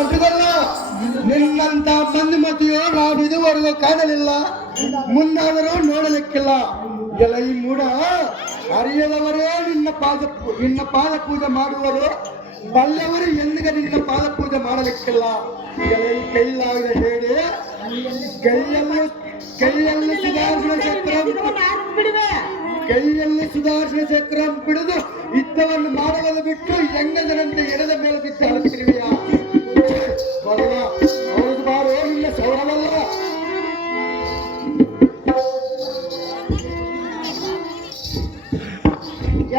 ಕಟ್ಟುಗಲ್ಲ. ನಿನ್ನಂತ ಮಂದಿಮತಿಯೋ ನಾವು ಇದುವರೆಗೂ ಕಾಣಲಿಲ್ಲ, ಮುಂದಾದರೂ ನೋಡಲಿಕ್ಕಿಲ್ಲ. ಎಲೈ ಮೂಡ, ಅರಿಯದವರೇ ನಿನ್ನ ಪಾದ ಪೂಜೆ ಮಾಡುವರು, ಬಲ್ಲವರು ಎಂದಿಗೆ ನಿನ್ನ ಪಾದ ಪೂಜೆ ಮಾಡಲಿಕ್ಕಿಲ್ಲ. ಎಲೈ ಕೈಲಾಗ ಹೇಳಿ ಕೈಯಲ್ಲಿ ಸುಧಾರಿಸಿದ ಚಕ್ರ ಬಿಡುದು ಯುದ್ಧವನ್ನು ಮಾಡುವುದು ಬಿಟ್ಟು ಹೆಂಗದರಂತೆ ಎಡದ ಮೇಲೆ ಬಿಟ್ಟು ಹಾಕ್ತಿರುವೆಯಾ? ಹೌದು ಬಾರೋ, ನಿನ್ನ ಸೌರವಲ್ಲ.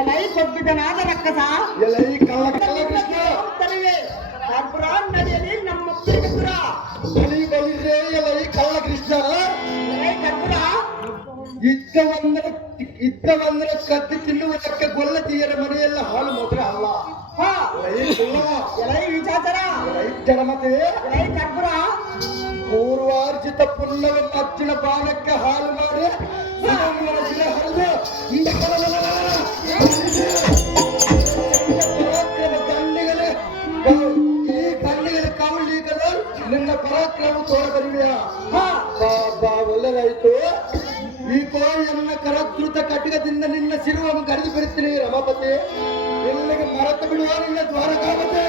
ಎಲೈ ಕೊಬ್ಬಿದನಾದ ರಕ್ಕಸ, ಎಲೈ ಕಳ್ಳ ಕೃಷ್ಣ ನಡೆಯಲಿ ನಮ್ಮ ಬಲಿ ಬಲಿದ್ರೆ ಎಲೈ ಕಳ್ಳ ಕೃಷ್ಣ. ಇದ್ದವಂದ್ರೆ ಕದ್ದು ತಿನ್ನುವುದಕ್ಕೆ ಗೊಲ್ಲತಿಯರ ಮನೆಯಲ್ಲ ಹಾಲು ಮಾತ್ರ ಅಲ್ಲ. ಎಲೈ ವಿಚಾಚರ, ಜನಮತೆ ಕರ್ಪುರ ಪೂರ್ವಾರ್ಜಿತ ಪುಣ್ಯವನ್ನು ಅರ್ಜುನ ಬಾಣಕ್ಕೆ ಹಾಲು ಮಾಡಿ ಹರಿದು ಕಣ್ಣಿಗಲೇ ಈ ಕಣ್ಣಿಗಳ ಕಾವಲಿಗಲು ನಿನ್ನ ಪರಾಕ್ರಮ ತೋರಬರುವೆಯಾ? ಒಳ್ಳೆದಾಯ್ತು. ಈ ಕೋಳಿಯನ್ನ ಕರದ್ರುತ ಕಟಕದಿಂದ ನಿನ್ನ ಶಿರುವನ್ನು ಕರೆದು ಬರುತ್ತೀನಿ ರಮಾಪತಿ. ನಿನಗೆ ಮರೆತು ಬಿಡುವ ನಿನ್ನ ದ್ವಾರಕಾಪತಿ.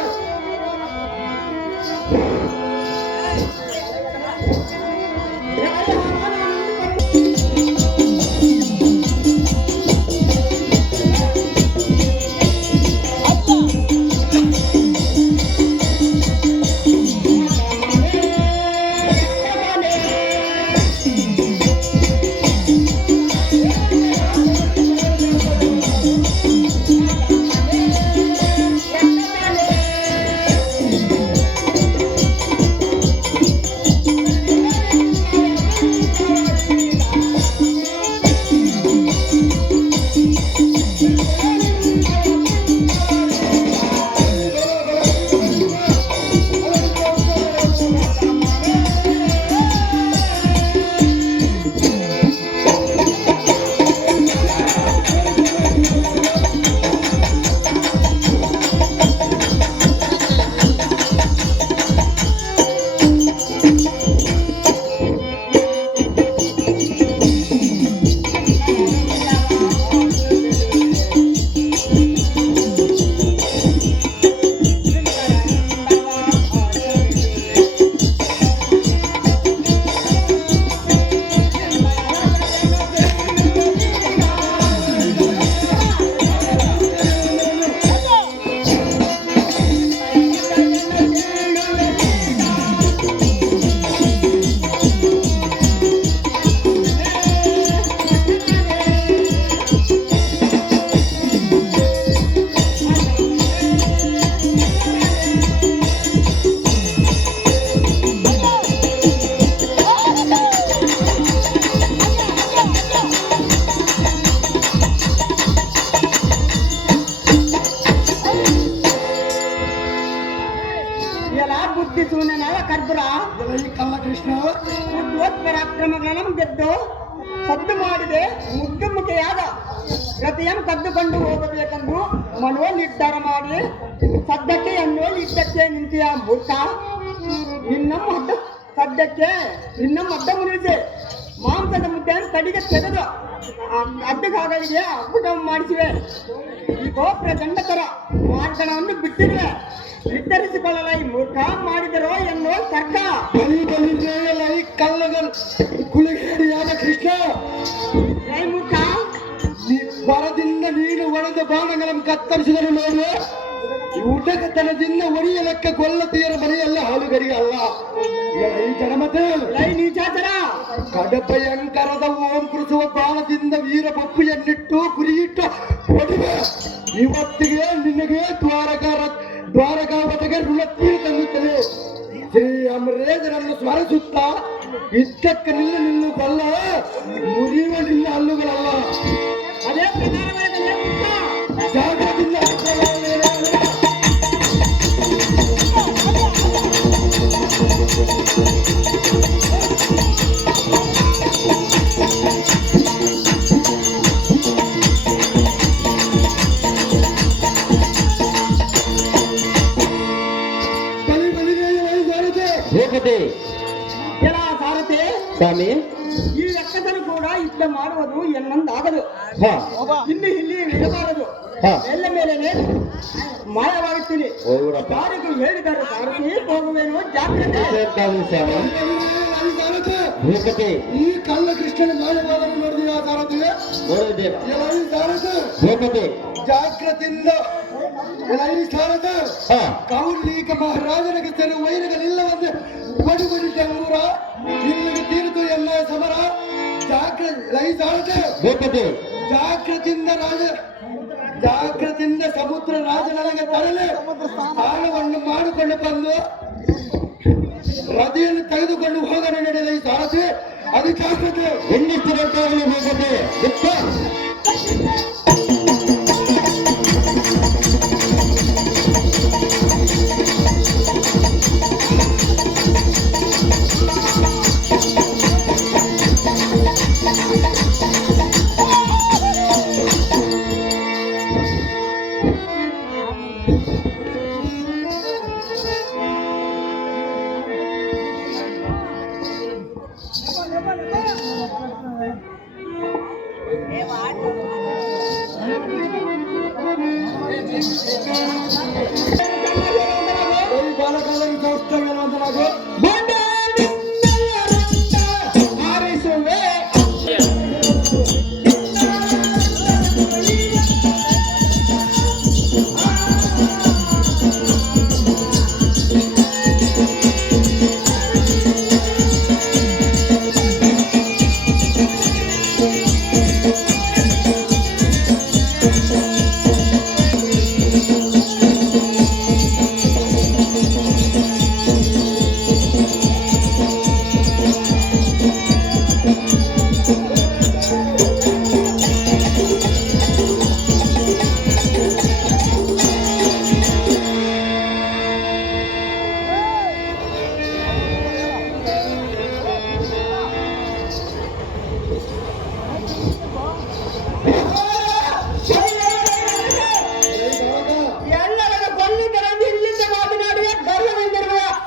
ಪರಾಕ್ರಮಗಳನ್ನು ಗೆದ್ದು ಸದ್ದು ಮಾಡಿದೆ ಮುಖ್ಯಮುಖಿಯಾದ ಗತಿಯನ್ನು ಕದ್ದುಕೊಂಡು ಹೋಗಬೇಕೆಂದು ಮನೋ ನಿರ್ಧಾರ ಮಾಡಿ ಸದ್ಯಕ್ಕೆ ಅನ್ನೋ ಯುದ್ಧಕ್ಕೆ ನಿಂತಿಯ ಮೂರ್ಖ. ಸದ್ಯಕ್ಕೆ ನಿನ್ನ ಮಡ್ಡ ಮುರಿದೆ ಮಾಂಸದ ಮುದ್ದೆಯನ್ನು ಕಡಿಗೆ ತೆಗೆದು ಅಡ್ಡಗಾಗಳಿಗೆ ಅಪ್ಪಟ ಮಾಡಿಸಿವೆ. ಈ ಗೋಪ್ರ ಗಂಡಕರ ಮಾರ್ಗಣವನ್ನು ಬಿಟ್ಟಿರುವೆ. ನಿರ್ಧರಿಸಿಕೊಳ್ಳಲ ಈ ಮೂರ್ಖ ಮಾಡಿದರೋ ಎನ್ನುವ ತರ್ಕ. ಕಲ್ಲಗಲ್ ಕುಲಗೇಡಿಯಾದ ಕೃಷ್ಣ, ಮೂರ್ಖ ಬರದಿಂದ ನೀನು ಒಡೆದ ಬಾಣಗಳನ್ನು ಕತ್ತರಿಸಿದರು ನೋಡು. ಊಟಕತನದಿಂದ ಒರಿಯಲಕ್ಕೆ ಗೊಲ್ಲತಿಯರ ಮನೆಯಲ್ಲ ಹಾಲುಗರಿಗೆ ಅಲ್ಲ. ಜನಮತೆ ಕಡಭಯಂಕರದ ಓಂ ಕೃಸುವ ಬಾಣದಿಂದ ವೀರ ಬಪ್ಪುಯನ್ನಿಟ್ಟು ಗುರಿಯಿಟ್ಟು ಹೊಡಿವೆ. ಇವತ್ತಿಗೆ ನಿನಗೆ ದ್ವಾರಕಾವತಿಗೆ ಋಣ ತೀರುತ್ತಂದುತ್ತದೆ. ಶ್ರೀ ಅಮರೇಜರನ್ನು ಸ್ಮರಿಸುತ್ತಾ ಇದ್ದಕ್ಕೆ ನಿಲ್ಲು ಬಲ್ಲ, ಮುರಿಯುವ ನಿಲ್ಲ ಹಲ್ಲುಗಳಲ್ಲ. ಅದೇ ಜಾಗದಿಂದ ಏಕತೆ ಎಲ್ಲ ಸಾರಥಿ ಸ್ವಾಮಿ. ಈ ಲೆಕ್ಕದಲ್ಲಿ ಕೂಡ ಯುದ್ಧ ಮಾಡುವುದು ಎನ್ನೊಂದಾಗದು. ಹಾ ಇಲ್ಲಿ ಇಡಬಾರದು. ಹಾ. ಎಲ್ಲ ಮೇಲೇನೆ ಮಾಯವಾಗುತ್ತೀನಿ. ಹೋಗ್ಬಿಡಪ್ಪ. ಯಾರಿಗೂ ಹೇಳಿದ್ದಾರೆ ಸಾರಥಿ ಹೋಗುವೇನು ಜಾಗ್ರತೆ. ಸ್ವಾಮಿ. ಸಾರಥಿ, ಏಕತೆ ಈ ಕಳ್ಳ ಕೃಷ್ಣನ ಮಾಯವಾದನ್ನು ನೋಡಿದೀಯ ಸಾರಥಿ? ನೋಡಿದ್ದೇವೆ. ಈ ಸಾರಥಿ ಏಕತೆ ಜಾಗ್ರತೆಯಿಂದ ಈ ಸಾರಥಿ ಹಾ ಕೌರ್ಲೀಕ ಮಹಾರಾಜನಿಗೆ ಸರಿ ವೈರಿಗಳಿಲ್ಲವಂತೆ ಬಡಿ ಟಂಗೂರ ಇಲ್ಲಿಗೆ ತೀರಿತು ಎಲ್ಲ ಸಮರ. ಏಕತೆ ಜಾಗ್ರತೆಯಿಂದ ಸಮುದ್ರ ರಾಜನಿಗೆ ತರಲು ಸ್ಥಾನವನ್ನು ಮಾಡಿಕೊಂಡು ಬಂದು ರಥೆಯನ್ನು ತೆಗೆದುಕೊಂಡು ಹೋಗಲು ನಡೆದ ಈ ಸಾರಥಿ ಅದು ಜಾಗ್ರತೆ. ಎನ್ನಿಷ್ಟು ಬೇಕಾಗಲಿ ಏಕತೆ. ಈ ಬಾಲಕಾಲಕ್ಕೆ ಕೌಸ್ತವ್ಯನಾದನಾಗು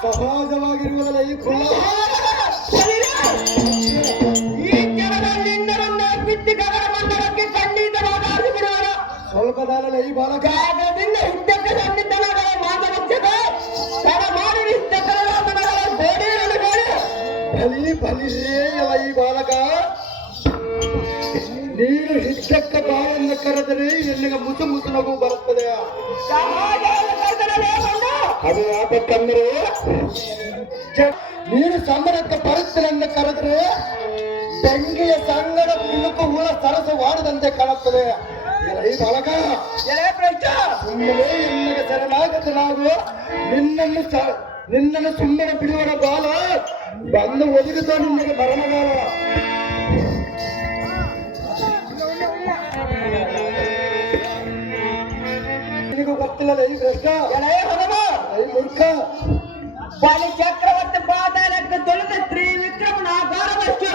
ಸಹಜವಾಗಿರುವುದಲ್ಲ ಈ ಕುಳ್ಳ. ಸ್ವಲ್ಪ ದಾನಲ್ಲ ಈ ಬಾಲಕ ಬಲಿರೇ ಅಲ್ಲ ಈ ಬಾಲಕ. ನೀನು ಹಿದ್ದಕ್ಕ ಬಾಯನ್ನು ಕರೆದರೆ ಎಲ್ಲಿಗೆ ಮುಸು ನಗು ಬರುತ್ತದೆ. ಅದು ಯಾಕಂದ್ರೆ ನೀನು ಸಮರಕ್ಕೆ ಬರುತ್ತನೆಂದು ಕರೆದರೆ ಬೆಂಕಿಯ ಸಂಗಡ ಪಿಲುಕು ಹುಳ ಸರಸವಾಡದಂತೆ ಕಾಣುತ್ತದೆ. ಈ ಬಾಲಕ ಸುಮ್ಮನೆ ಎಲ್ಲಿಗೆ ಶರಣಾಗತ ನಾವು ನಿನ್ನನ್ನು ಸುಮ್ಮನೆ ಬಿಡುವನ ಬಾಲ ಬಂದು ಒದಗಿದ ನಿನಗೆ ಮರಣಗಾಲ. ನಿನಗೂ ಗೊತ್ತಿಲ್ಲದ ಈ ಭ್ರಷ್ಟ ಈ ಮೂರ್ಖ ಬಲಿ ಚಕ್ರವರ್ತಿ ಪಾತಾಳಕ್ಕೆ ತೊಳೆದ ತ್ರಿವಿಕ್ರಮನ ಆಕಾರವಷ್ಟು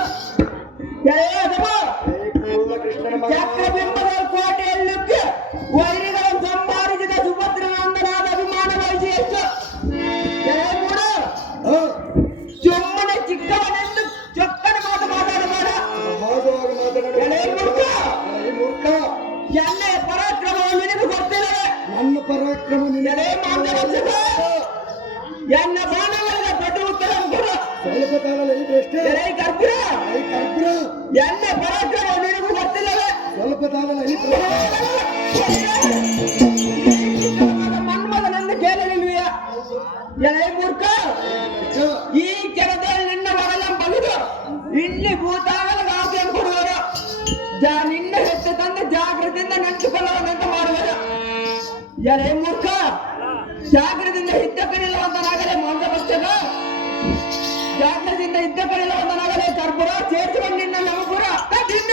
ಚಕ್ರಬಿಂಬದ ಕೋಟೆಯಲ್ಲಿ ವೈರಿಗಳನ್ನು ಸಂಭಾಳಿಸಿದ ಸುಭದ್ರನಂದನಾದ ಅಭಿಮಾನ ವಹಿಸಿ ಎಷ್ಟು ಸುಮ್ಮನೆ ಚಿಕ್ಕವನೆಂದು ಚೊಕ್ಕನ ಮಾತು ಮಾತಾಡಬೇಡ. ಮೂರ್ಖ ಎಲ್ಲ ಪರಾಕ್ರಮವನ್ನು ನಿನಗೆ ಗೊತ್ತಿಲ್ಲದೆ ನನ್ನ ಪರಾಕ್ರಮ ಎಲೆ ಎನ್ನ ಬಾಣಗಳಿಗೆ ಪ್ರತಿ ಉತ್ತರ ಸ್ವಲ್ಪ ಕಾಲಲ್ಲ ಈ ಭ್ರಷ್ಟ ಕರ್ಪುರ ಕರ್ಪುರ ಎನ್ನ ಪರಾಕ್ರಮ ನಿನಗೂ ಗೊತ್ತಿಲ್ಲದೆ ಸ್ವಲ್ಪ ಕಾಲಲ್ಲ ಈ ಮನ್ಮದನೆಂದು ಕೇಳಲಿಲ್ವಿಯ ಎಲೆ ಮೂರ್ಖ ಈ ಕೆಳದಲ್ಲಿ ನಿನ್ನ ಮಗಳ ಬಗೆದು ಇಲ್ಲಿ ಭೂತಾಗಲ ಆಸೆ ಕೊಡುವರು. ನಿನ್ನ ಹೆತ್ತು ತಂದು ಜಾಗೃತಿಯಿಂದ ನೆನೆಸಿಕೊಳ್ಳುವಂತ ಮಾಡುವರು. ಎಲೆ ಮೂರ್ಖ ಜಾಗೃತಿಯಿಂದ ಇದ್ದಕ್ಕನಿಲ್ಲವಂತನಾಗಲೇ ಮಂದಪಕ್ಷದ ಜಾಗೃತಿಯಿಂದ ಇದ್ದಕ್ಕನಿಲ್ಲವಂತನಾಗಲೇ ಕರ್ಪುರ ಸೇರಿಸುವ ನಿನ್ನ ನಮಪುರ ನಿನ್ನ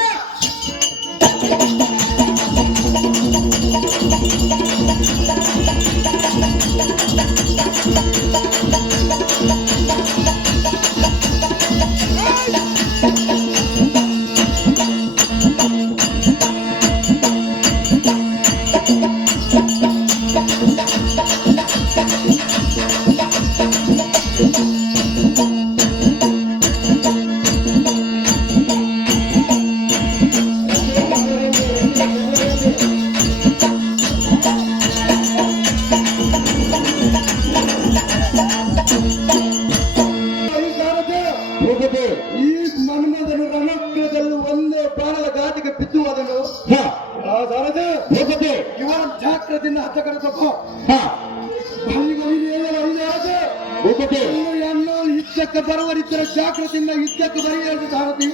ಭೂಪತಿ ಇನ್ನು ಹೆಣ್ಣು ಯುದ್ಧಕ್ಕೆ ಬರುವರಿದ್ದರೆ ಜಾಗೃತಿಯಿಂದ ಯುದ್ಧಕ್ಕೆ ಬರೆಯುವುದು ಸಾರಥಿ.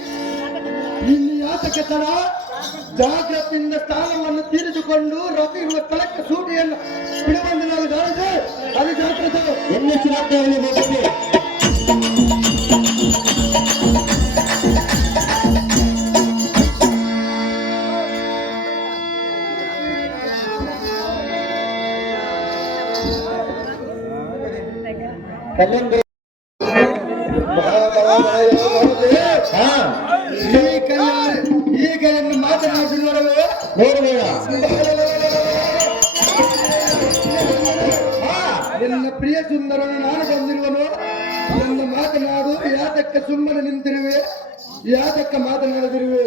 ಇನ್ನು ಯಾತಕ್ಕೆ ತಡ? ಜಾಗ್ರತೆಯಿಂದ ಸ್ಥಾನವನ್ನು ತೀರಿಸಿಕೊಂಡು ರತಿ ಇರುವ ಸ್ಥಳಕ್ಕೆ ಸೂಟಿಯನ್ನು ಬಿಡುವಂತೆ ನಾವು ದಾಳಿಸಿ ಅದು ಜಾಗ್ರತೆ. ಎನ್ನೆಚ್ಚರಾಗ್ತೇವೆ ಭೂಪತಿ. ಕಲ್ಲಂಗಡಿ ಹಾ ಈ ಕೈಯನ್ನು ಮಾತನಾಡಿ ನೋಡಲು ನೋಡಬೇಡ. ನಿನ್ನ ಪ್ರಿಯ ಸುಂದರನು ನಾನು ಬಂದಿರುವನು. ನನ್ನ ಮಾತನಾಡು. ಯಾತಕ್ಕೆ ಸುಮ್ಮನೆ ನಿಂತಿರುವೆ? ಯಾತಕ್ಕೆ ಮಾತನಾಡದಿರುವೆ?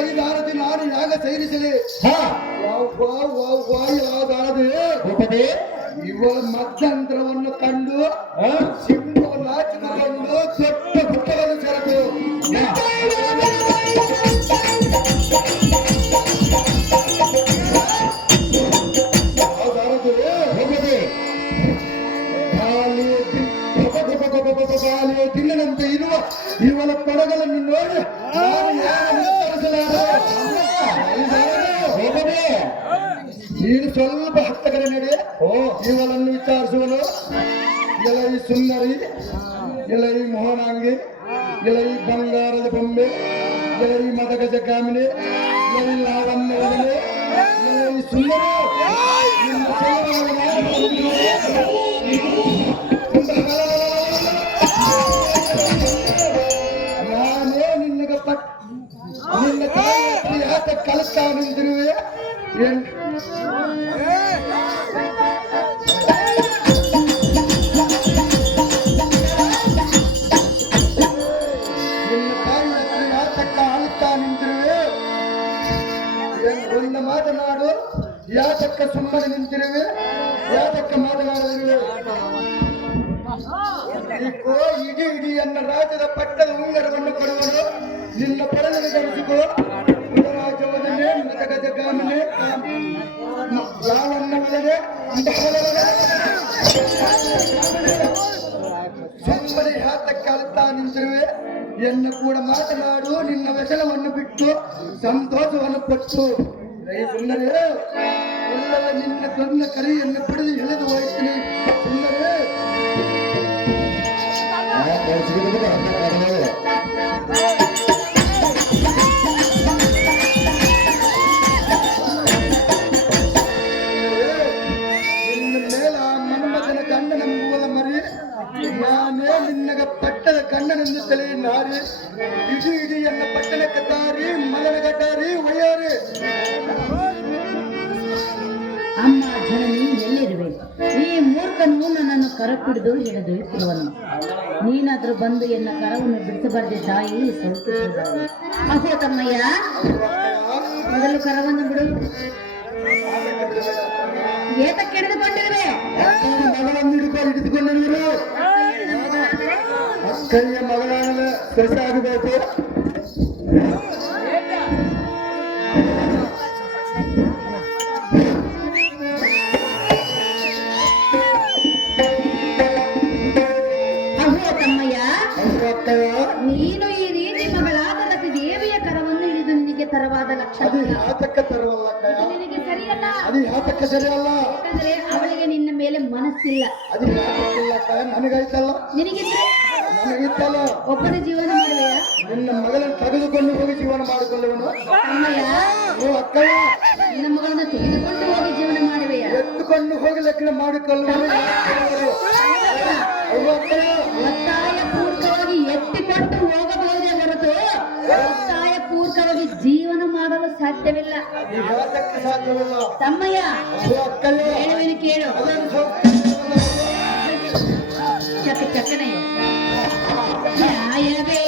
ಐದಾರತಿ ನಾನು ಯಾಗ ಸೇರಿಸಲಿ. ಹಾ ಯಾವ್ದಾರದು ಭೂಪತಿ ಇವಳ ಮಧ್ಯಂತರವನ್ನು ಕಂಡು ಸಿಂಹವನ್ನು ಹಾಕಿಕೊಂಡು ದೊಡ್ಡ ಪುಟ್ಟವನ್ನು ಸೆರೆದು ತಿನ್ನದಂತೆ ಇರುವ ಇವಳ ಪಡಗಳನ್ನು ನೋಡಿ ನೀನು ಸ್ವಲ್ಪ ಹತ್ತ ಕಡೆ ನಡೆ. ಇವಳನ್ನು ವಿಚಾರಿಸುವನು. ಎಲೈ ಸುಂದರಿ, ಎಲೈ ಮೋಹನಾಂಗಿ, ಎಲೈ ಬಂಗಾರದ ಬೊಂಬೆ, ಎಲೈ ಮದಗಜ ಕಾಮಿನಿ, ಎಲೈ ಲಾವಣ್ಯವೇ, ಎಲೈ ಸುಂದರಿ, ನಿನ್ನ ಸೇವೆಯನ್ನು ನಾನೇ ನಿನ್ನಗೆ ನಿನ್ನ ತಾಯಿ ಯಾಕೆ ಕಲಿಸ್ತಾ ನಿಂತಿರುವೆ? ನಿನ್ನ ತಾಯಿ ಯಾತಕ್ಕ ಅಳುತ್ತಾ ನಿಂತಿರುವೆ? ಒಂದು ಮಾತನಾಡು. ಯಾತಕ್ಕ ಸುಮ್ಮನೆ ನಿಂತಿರುವೆ? ಯಾತಕ್ಕ ಮಾತನಾಡದಿರುವೆ? ಇಡೀ ಇಡೀ ಎನ್ನ ರಾಜ್ಯದ ಪಟ್ಟದ ಉಂಗರವನ್ನು ಕೊಡುವನು. ನಿನ್ನ ಪಡೆದನ್ನು ಧರಿಸಿಕೋ. ರಾಜ್ಯವನ್ನೇ ಮತಗಜ ಕಾಮನೆ ಯಾವನ್ನವಲನೆ ಸುಮ್ಮನೆ ಯಾತಕ್ಕೆ ಅಳುತ್ತಾ ನಿಂತಿರುವೆ? ಎನ್ನ ಕೂಡ ಮಾತನಾಡು. ನಿನ್ನ ವ್ಯಸನವನ್ನು ಬಿಟ್ಟು ಸಂತೋಷವನ್ನು ಪಟ್ಟು ಸುಂದರೇ ಎಲ್ಲವ ನಿನ್ನ ಕಣ್ಣ ಕರಿಯನ್ನು ಪಡೆದು ಎಳೆದು ಹೋಯ್ತೀನಿ. ಸುಂದರೇ ನಿನ್ನ ಮೇಲ ಮನ್ಮಥನ ಗಂಡನೆಂಬುವ ಮರಿ ನಾನೇ ನಿನ್ನಗ ಪಟ್ಟದ ಗಂಡನೆಂದು ತಲೆ ನಾರಿ ಇಡೀ ಇಡೀ ಎನ್ನ ಪಟ್ಟಣಕ್ಕೆ ತಾರಿ ಮಲನಗಟಾರಿ ಒಯ್ಯಾರಿ. ಅಮ್ಮ ಜನನಿ ಎಲ್ಲಿರುವೆ? ಈ ಮೂರ್ಖನು ನನ್ನನ್ನು ಕರ ಹಿಡಿದು ಹಿಡಿದೊಯ್ತಿರುವನು. ನೀನಾದ್ರೂ ಬಂದು ಎನ್ನ ಕರವನ್ನು ಬಿಡಿಸಬಾರ್ದೆ ತಾಯಿ ಸೌಖ್ಯ. ಅಹೋ ತಮ್ಮಯ್ಯ, ಮೊದಲು ಕರವನ್ನು ಬಿಡು. ಏತಕ್ಕೆ ಹಿಡಿದುಕೊಂಡಿರುವೆ? ಮಗಳನ್ನು ಹಿಡಿದುಕೊಂಡಿರುವರು. ಅಕ್ಕಯ್ಯ ಮಗಳಾದ ಸೊಸೆಯಾಗಬೇಕು. ನೀನು ಈ ರೀತಿ ಮಗಳಾದ ರತಿ ದೇವಿಯ ಕರವನ್ನು ಹಿಡಿದು ನಿನಗೆ ತರವಾದ ಲಕ್ಷಣ ನಿನಗೆ ಸರಿಯಲ್ಲ. ಯಾಕಂದ್ರೆ ಅವಳಿಗೆ ನಿನ್ನ ಮೇಲೆ ಮನಸ್ಸಿಲ್ಲ. ನನಗಾಯ್ತಲ್ಲ, ನಿನಗಿದ್ರೆ ನನಗಿತ್ತಲ್ಲ. ಒಬ್ಬನ ಜೀವನ ಮಾಡುವೆಯಾ? ನಿನ್ನ ಮಗಳನ್ನು ತೆಗೆದುಕೊಂಡು ಹೋಗಿ ಜೀವನ ಮಾಡಿಕೊಳ್ಳುವನು. ಅಮ್ಮಯ್ಯ, ಅಕ್ಕಯ್ಯ, ನಿನ್ನ ಮಗಳನ್ನು ತೆಗೆದುಕೊಂಡು ಹೋಗಿ ಜೀವನ ಮಾಡುವೆಯಾ? ಎತ್ತುಕೊಂಡು ಹೋಗಿ ಲೆಕ್ಕ ಮಾಡಿಕೊಳ್ಳುವನು. ಒತ್ತಾಯ ಪೂರ್ವಕವಾಗಿ ಎತ್ತಿಕೊಂಡು ಹೋಗಬಹುದೇ ಹೊರತು ಒತ್ತಾಯ ಪೂರ್ವಕವಾಗಿ ಜೀವನ ಮಾಡಲು ಸಾಧ್ಯವಿಲ್ಲ. ತಮ್ಮಯ್ಯ, ಹೇಳುವೇನು ಕೇಳು. ಚಕ್ಕನೆ ನ್ಯಾಯವೇ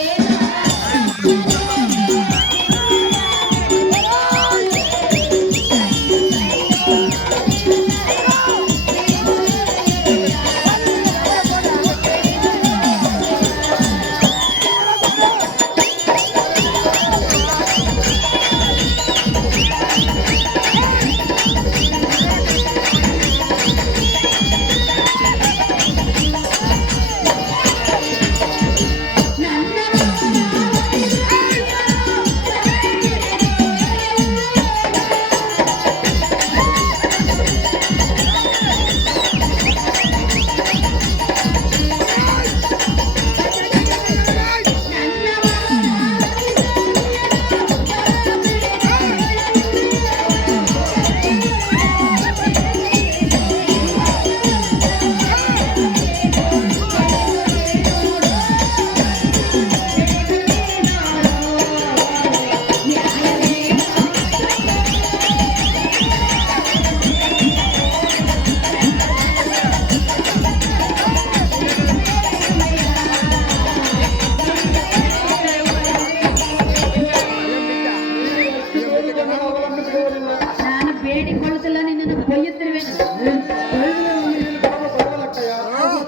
ಬೈಯುತ್ತಿರುವೆ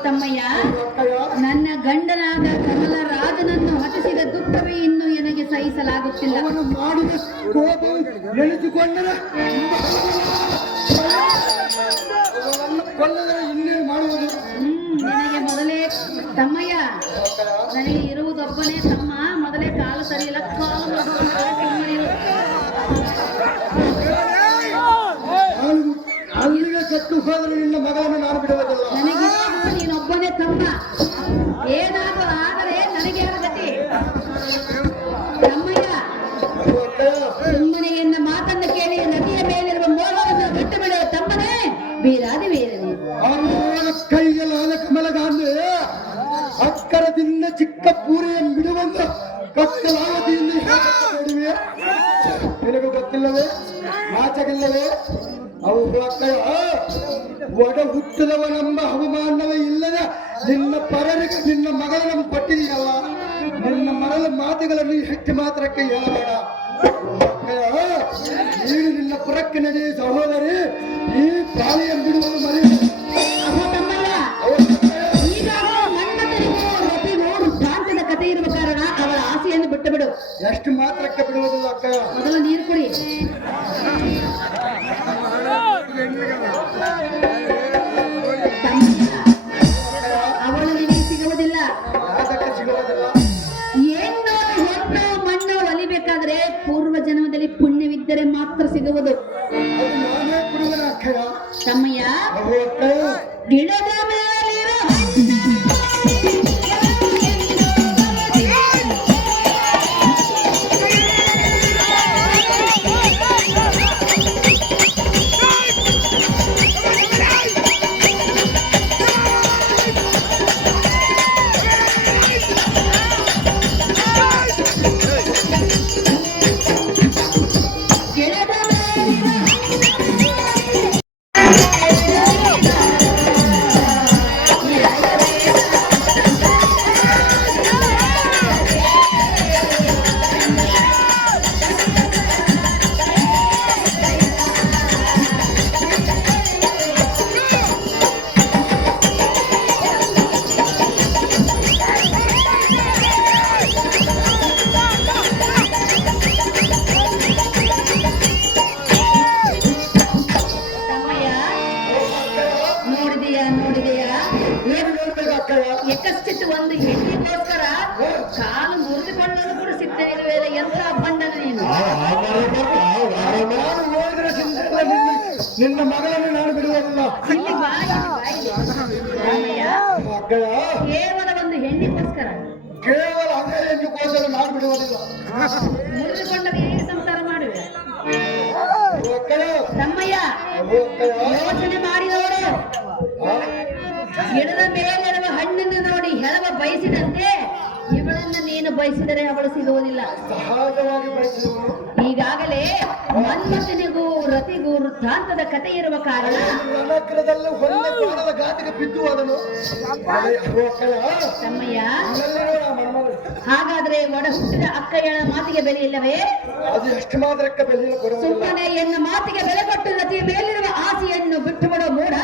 ತಮ್ಮಯ್ಯ. ನನ್ನ ಗಂಡನಾದ ಕಮಲ ರಾಜನನ್ನು ಹತಿಸಿದ ದುಃಖವೇ ಇನ್ನು ನನಗೆ ಸಹಿಸಲಾಗುತ್ತಿಲ್ಲ. ಅವನು ಮಾಡಿದ ಕೋಪ ಎಣಿಸಿಕೊಂಡರೆ ಕೊಳ್ಳದರೆ ಇನ್ನೇನು ಮಾಡುವುದು? ನನಗೆ ಮೊದಲೇ ತಮ್ಮಯ್ಯ, ನನಗೆ ಇರುವುದೊಬ್ಬನೇ ತಮ್ಮ. ಮೊದಲೇ ಕಾಲು ಸರಿ ಇಲ್ಲ, ಕಾಲು ಸುಮ್ಮನಿರು. ಅಲ್ಲಿಗೆ ಸತ್ತು ಹೋದರೆ ನಿನ್ನ ಮಗಳನ್ನು ನಾನು ಬಿಡುವುದಿಲ್ಲ. ನನಗೆ ನೀನೊಬ್ಬನೇ ತಮ್ಮ. ಏನಾದರೂ ಆದರೆ ನನಗೆ ಯಾರ ಗತಿ? ತಮ್ಮಯ್ಯ, ಸುಮ್ಮನೆ ಎನ್ನ ಮಾತನ್ನು ಕೇಳಿ ನದಿಯ ಮೇಲಿರುವ ಮೋಹವನ್ನು ಬಿಟ್ಟು ಬಿಡುವ ತಮ್ಮನೇ ಬೇರಾದಿ ಬೇರೆ. ಅವನ ಕೈಯಲ್ಲಾದ ಕಮಲಗಾಂಧಿ ಅಕ್ಕರದಿಂದ ಚಿಕ್ಕ ಪೂರೆಯನ್ನು ಬಿಡುವಂತ ಕತ್ತಲಾವತಿಯಿಂದ ಬೇಡುವೆ. ನಿನಗೆ ಗೊತ್ತಿಲ್ಲವೇ? ನಾಚಗಿಲ್ಲವೇ? ಅವು ಅಕ್ಕಯ್ಯ, ಒಡ ಹುಟ್ಟಿದವನೆಂಬ ಅವಮಾನವೇ ಇಲ್ಲದ ನಿನ್ನ ಪರರಿಗೆ ನಿನ್ನ ಮಗಳನ್ನು ಕೊಟ್ಟಿದೆಯಲ್ಲ, ನಿನ್ನ ಮರಳ ಮಾತುಗಳನ್ನು ಹೆಚ್ಚು ಮಾತ್ರಕ್ಕೆ ಹೇಳಬೇಡ. ನೀನು ನಿನ್ನ ಪುರಕ್ಕೆ ನಡೆಯ ಸಹೋದರಿ, ಈ ಪ್ರಾಣಿಯನ್ನು ಬಿಡುವುದು ಮರಿ. ಪ್ರಾಂತ್ಯದ ಕಥೆ ಇರುವ ಕಾರಣ ಅವಳ ಆಸೆಯನ್ನು ಬಿಟ್ಟು ಬಿಡು. ಎಷ್ಟು ಮಾತ್ರಕ್ಕೆ ಬಿಡುವುದಿಲ್ಲ ಅಕ್ಕಯ್ಯ. ಮೊದಲು ನೀರು ಕುಡಿ. ಅವಳು ನಿನಗೆ ಸಿಗುವುದಿಲ್ಲ. ಯಾತಕ್ಕೆ ಸಿಗುವುದಿಲ್ಲ? ಏನೋ ಹೆಣ್ಣು ಮಣ್ಣು ಒಲಿಬೇಕಾದ್ರೆ ಪೂರ್ವ ಜನ್ಮದಲ್ಲಿ ಪುಣ್ಯವಿದ್ದರೆ ಮಾತ್ರ ಸಿಗುವುದು. ಅದು ನಾನೇ ಬಿಡುವನ ಅಕ್ಕಯ್ಯ. ತಮ್ಮಯ್ಯ, ಅವು ಅಕ್ಕಯ್ಯ, ಗಿಡದ ಮೇಲಿರೋ ಎಕಶ್ಚಿತ್ ಒಂದು ಹೆಣ್ಣಿಗೋಸ್ಕರ ಕಾಲು ಮುರಿದುಕೊಳ್ಳಲು ಕೂಡ ಸಿದ್ಧ ಇರುವೆ. ಎಂತ ಬಂಡನ ನೀನು. ನಾನು ಹೋದ್ರೆ ನಿನ್ನ ಮಗಳನ್ನು ನಾನು ಬಿಡುವುದಿಲ್ಲ. ಇಲ್ಲಿ ಬಾಯಿ ರಾಮಯ್ಯ, ಅಕ್ಕಯ್ಯ, ಕೇವಲ ಒಂದು ಹೆಣ್ಣಿಗೋಸ್ಕರ, ಕೇವಲ ಅದೇ ಹೆಣ್ಣಿಗೋಸ್ಕರ ನಾನು ಬಿಡುವುದಿಲ್ಲ. ಮುರಿದುಕೊಂಡರೆ ಹೇಗೆ ಸಂಸಾರ ಮಾಡುವೆ? ಅಕ್ಕಯ್ಯ, ತಮ್ಮಯ್ಯ, ಯೋಚನೆ ಮಾಡಿದವರು ಗಿಡದ ಮೇಲಿರುವ ಹಣ್ಣನ್ನು ನೋಡಿ ಹೆಳವ ಬಯಸಿದಂತೆ ಇವಳನ್ನು ನೀನು ಬಯಸಿದರೆ ಅವಳು ಸಿಗುವುದಿಲ್ಲ. ಸಹಜವಾಗಿ ಬಯಸಿದವನು ಈಗಾಗಲೇ ಮನ್ಮಥನಿಗೂ ರತಿಗೂ ವೃತ್ತಾಂತದ ಕಥೆ ಇರುವ ಕಾರಣ ರಣಕ್ರದಲ್ಲಿ ಹೊಂದ ಪ್ರಾಣದ ಘಾತಿಗೆ ಬಿದ್ದು ಅದನು. ತಮ್ಮಯ್ಯ, ಹಾಗಾದ್ರೆ ಒಡ ಹುಟ್ಟಿದ ಅಕ್ಕಯ್ಯಳ ಮಾತಿಗೆ ಬೆಲೆ ಇಲ್ಲವೇ? ಅದು ಎಷ್ಟು ಮಾತ್ರಕ್ಕೆ ಬೆಲೆ ಕೊಡುವುದಿಲ್ಲ. ಸುಮ್ಮನೆ ಎನ್ನ ಮಾತಿಗೆ ಬೆಲೆ ಕೊಟ್ಟು ರತಿಯ ಮೇಲಿರುವ ಆಸೆಯನ್ನು ಬಿಟ್ಟು ಬಿಡೋ ಮೂಢ.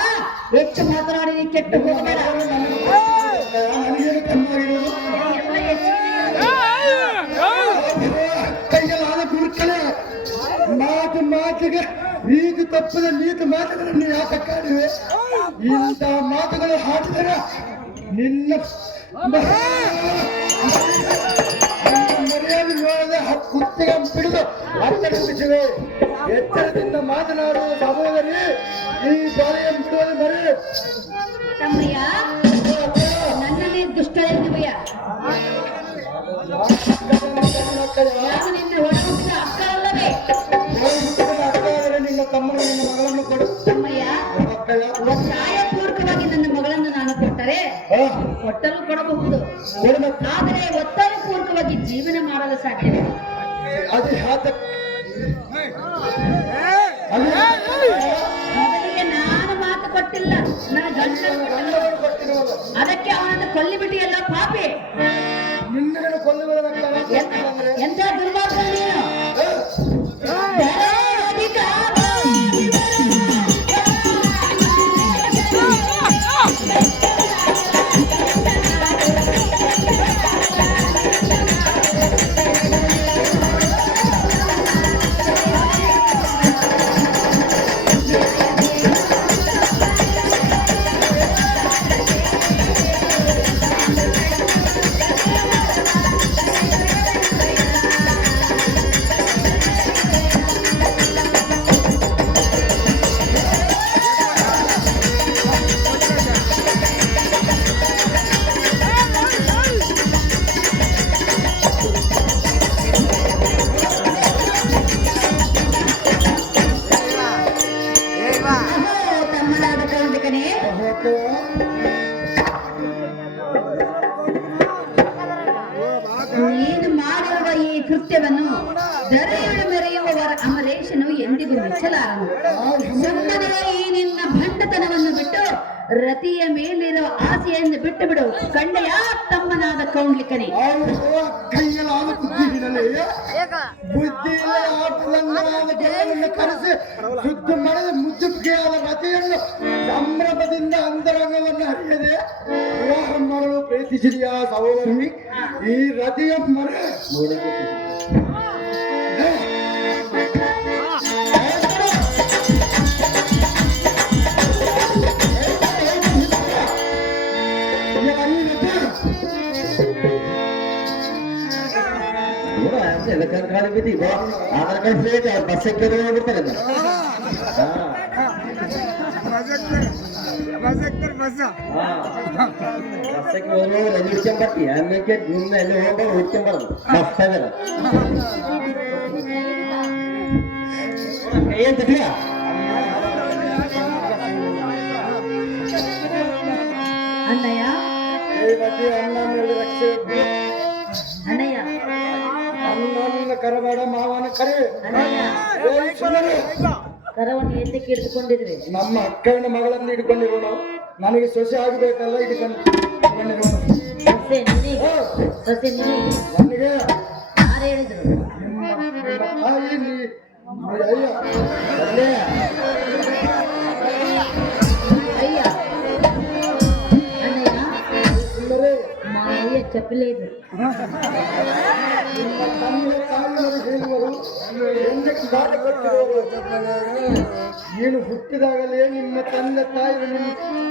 ಹೆಚ್ಚು ಮಾತನಾಡಿ ನೀ ಕೆಟ್ಟು ಹೋಗಬೇಡ. ನನಗೇನು ಕಮ್ಮಾಗಿರುವುದು? ಎಲ್ಲ ಹೆಚ್ಚಿಗೆ ಕೈಯಲ್ಲಾದ ಗುರುಕಲೆ ಮಾತಿಗೆ ನೀತಿ ತಪ್ಪದ ನೀತಿ ಮಾತುಗಳನ್ನು ಯಾಕಾಡಿವೆ? ಇಂಥ ಮಾತುಗಳು ಹಾಕಿದರೆ ನಿನ್ನ ಮರ್ಯಾದೆ ನೋಡದೆ ಕುತ್ತಿಗೆ ಹಿಡಿದು ಅರ್ಥಿಸಿವೆ. ಎಚ್ಚರದಿಂದ ಮಾತನಾಡುವ ಸಹೋದರಿ, ಈ ಬಾಳೆಯನ್ನು ಬಿಡುವುದು ಮರಿ. ತಮ್ಮಯ್ಯ, ನನ್ನಲ್ಲಿ ದುಷ್ಟ ಎನ್ನುವೆಯ. ನಾನು ನಿನ್ನ ಒಡಹುಟ್ಟಿದ ಅಕ್ಕಳಲ್ಲವೇ? ಅಕ್ಕಾದರೆ ನಿನ್ನ ತಮ್ಮನ ನಿನ್ನ ಮಗಳನ್ನು ಕೊಡು. ತಮ್ಮಯ್ಯ, ಒತ್ತಾಯಪೂರ್ವಕವಾಗಿ ನನ್ನ ಮಗಳನ್ನು ನಾನು ಕೊಟ್ಟರೆ ಕೊಟ್ಟಲು ಕೊಡಬಹುದು. ಆದರೆ ಒತ್ತಾಯಪೂರ್ವಕವಾಗಿ ಜೀವನ ಮಾಡಲು ಸಾಧ್ಯವೇ? ಅದು ಮೊದಲಿಗೆ ನಾನು ಮಾತು ಕೊಟ್ಟಿಲ್ಲ, ನನ್ನ ಗಂಡ ಕೊಟ್ಟಿರುವುದು. ಅದಕ್ಕೆ ಅವನನ್ನು ಕೊಲ್ಲಿಬಿಟ್ಟಿಯಲ್ಲ ಪಾಪಿ. ನಿನ್ನನ್ನು ಕೊಲ್ಲುವುದಕ್ಕೆ ಎಂತ ದುರ್ಮಾರ್ಗ ನೀನು. ತಮ್ಮನಾದ ಕೌಂಡಿಕನೇ, ನೀನು ಮಾಡಿರುವ ಈ ಕೃತ್ಯವನ್ನು ದರೆಯಳು ಮೆರೆಯುವವರ ಅಮರೇಶನು ಎಂದಿಗೂ ಮೆಚ್ಚಲಾರನು. ಸುಮ್ಮನೆ ಈ ನಿನ್ನ ಭಂಡತನವನ್ನು ಬಿಟ್ಟು ರತಿಯ ಮೇಲಿರುವ ಆಸೆಯನ್ನು ಬಿಟ್ಟು ಬಿಡು. ಕಂಡೆಯ ತಮ್ಮನಾದ ಕೌಂಡ್ಲಿಕನೇ. ಕೈಯಲಾದ ಬುದ್ಧಿ ಇಲ್ಲ ಕರೆಸಿ ಶುದ್ಧ ಮಾಡಿದ ಮುದ್ದುಗೆಯಾದ ರತಿಯನ್ನು ಸಂಭ್ರಮದಿಂದ ಅಂತರಂಗವನ್ನು ಹರಿಯದೆ ವಿವಾಹ ಮಾಡಲು ಪ್ರೀತಿಸಿದೆಯ ಸಹೋದರಿ. ಈ ರತಿಯ ಮರ ಕಾಲ ಬಿದ್ದೀಗ ಆಧಾರ್ ಕಾರ್ಡ್ ಫ್ರೀ ಐತೆ ಬಸ್ ಎಕ್ಕಿದ್ರೆ ಬಿಡ್ತಾರೆ ಬಸ್ಸಕ್ಕೆ ಹೋಗುವಾಗ ರಜೆ ಹಿಡ್ಕೊಂಬರ್ತಿ ಆಮೇಲೆ ನಿನ್ನ ಎಲ್ಲಿ ಹೋಗ್ಬೋದು ಹಿಡ್ಕೊಂಬರೋದು ಮಸ್ತ್ ಆಗಲ್ಲ ಏನ್ ತಟ್ಲಿಯ ಅಣ್ಣಯ್ಯ ಅಣ್ಣಯ್ಯ ಅಣ್ಣನ ಕರಬೇಡ ಮಾವನ ಕರೆ. ಕರವನ್ನು ಎತ್ತಕ್ಕೆ ಹಿಡಿದುಕೊಂಡಿದ್ವಿ. ನಮ್ಮ ಅಕ್ಕನ ಮಗಳನ್ನು ಹಿಡ್ಕೊಂಡಿರೋಣ, ನನಗೆ ಸೊಸೆ ಆಗಬೇಕಲ್ಲ ಹಿಡ್ಕೊಂಡಿರೋಣ. ಸೊಸೆ ನಿನಗೆ ನನಗೆ ಯಾರು ಹೇಳಿದ್ರು? ನಿಮ್ಮ ತಾಯಿ ಅಯ್ಯ ಅಯ್ಯ ಅಣ್ಣಯ್ಯ ಮಾಯ ಚಪ್ಪಲೆ ಇದು. ನಿಮ್ಮ ತಂದೆ ತಾಯಿಯವರು ಹೇಳುವರು ಎಂದಕ್ಕೆ ದಾಟ ಕೊಟ್ಟಿರುವರು. ನೀನು ಹುಟ್ಟಿದಾಗಲೇ ನಿಮ್ಮ ತಂದೆ ತಾಯಿ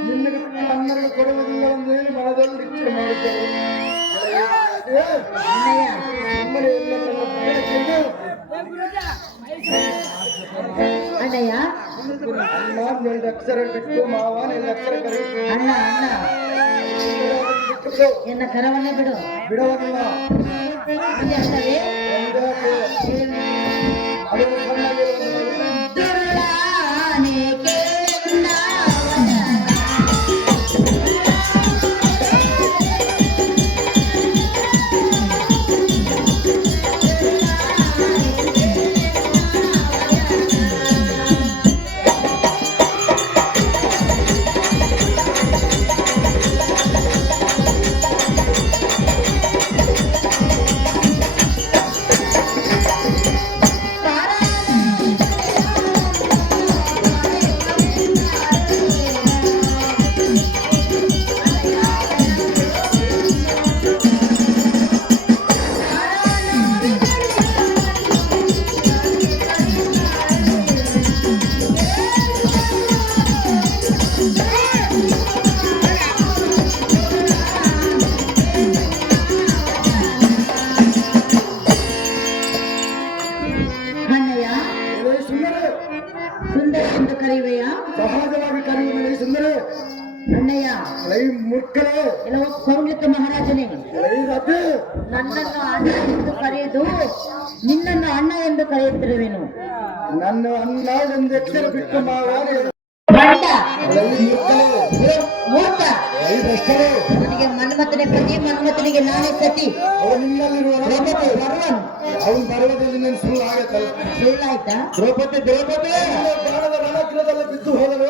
ನಿನ್ನಗೆ ಕನ್ನಡಗೆ ಕೊಡುವುದಿಲ್ಲ ಎಂದು ಹೇಳಿ ಮನದಲ್ಲಿ ಇಚ್ಛೆ ಮಾಡಿದ್ದರು. ಅಣ್ಣಯ್ಯ ಅಣ್ಣಯ್ಯ ಅಣ್ಣ 2 ಅಕ್ಷರ ಬಿಟ್ಟು ಮಾವ 2 ಅಕ್ಷರ ಕರೆ. ಅಣ್ಣ ಅಣ್ಣ ಎನ್ನ ಕರವನ್ನೇ ಬಿಡು. ಬಿಡುವುದಿಲ್ಲ. ಅದೇ ಅಲ್ಲವೇ ಸುಂದರ ಎಂದು ಕರೆಯುವೆಯಾ? ಸಹಜವಾಗಿ ಕರೆಯುವುದಿಲ್ಲ ಸುಂದರ. ಅಣ್ಣಯ್ಯ ಮುಕ್ಕಳೆ ಕೆಲವು ಕೌಂಡಿಕ ಮಹಾರಾಜನೇ, ನನ್ನನ್ನು ಅಣ್ಣ ಎಂದು ಕರೆಯುವುದು ನಿನ್ನನ್ನು ಅಣ್ಣ ಎಂದು ಕರೆಯುತ್ತಿರುವೆನು. ನನ್ನ ಅಣ್ಣ ಒಂದು ಅಕ್ಷರ ಬಿಟ್ಟು ನನಗೆ ಮನ್ಮಥನೆ ಪತಿ, ಮನ್ಮಥನಿಗೆ ನಾನೇ ಸತಿ. ನಿನ್ನಲ್ಲಿರುವ ಅವನು ಬರುವುದಲ್ಲಿ ನನ್ನ ಸುಳ್ಳು ಆಗತ್ತಲ್ಲ. ಸುಳ್ಳಾಯ್ತಾ? ದ್ರೌಪದಿ ಬಾಣದ ರಣಕ್ರದಲ್ಲಿ ಬಿದ್ದು ಹೋದರು.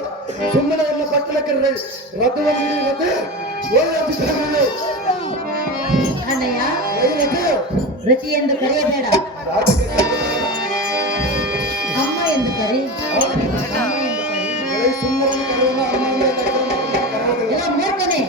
ಸುಮ್ಮನೆ ಎಲ್ಲ ಪಟ್ಟಣಕ್ಕೆ ಅಣ್ಣಯ್ಯ ರತಿ ಎಂದು ಕರೆಯಬೇಡ, ಅಮ್ಮ ಎಂದು ಕರೆ. ಸುಮ್ಮನೆ ಮೂರ್ಖನೆ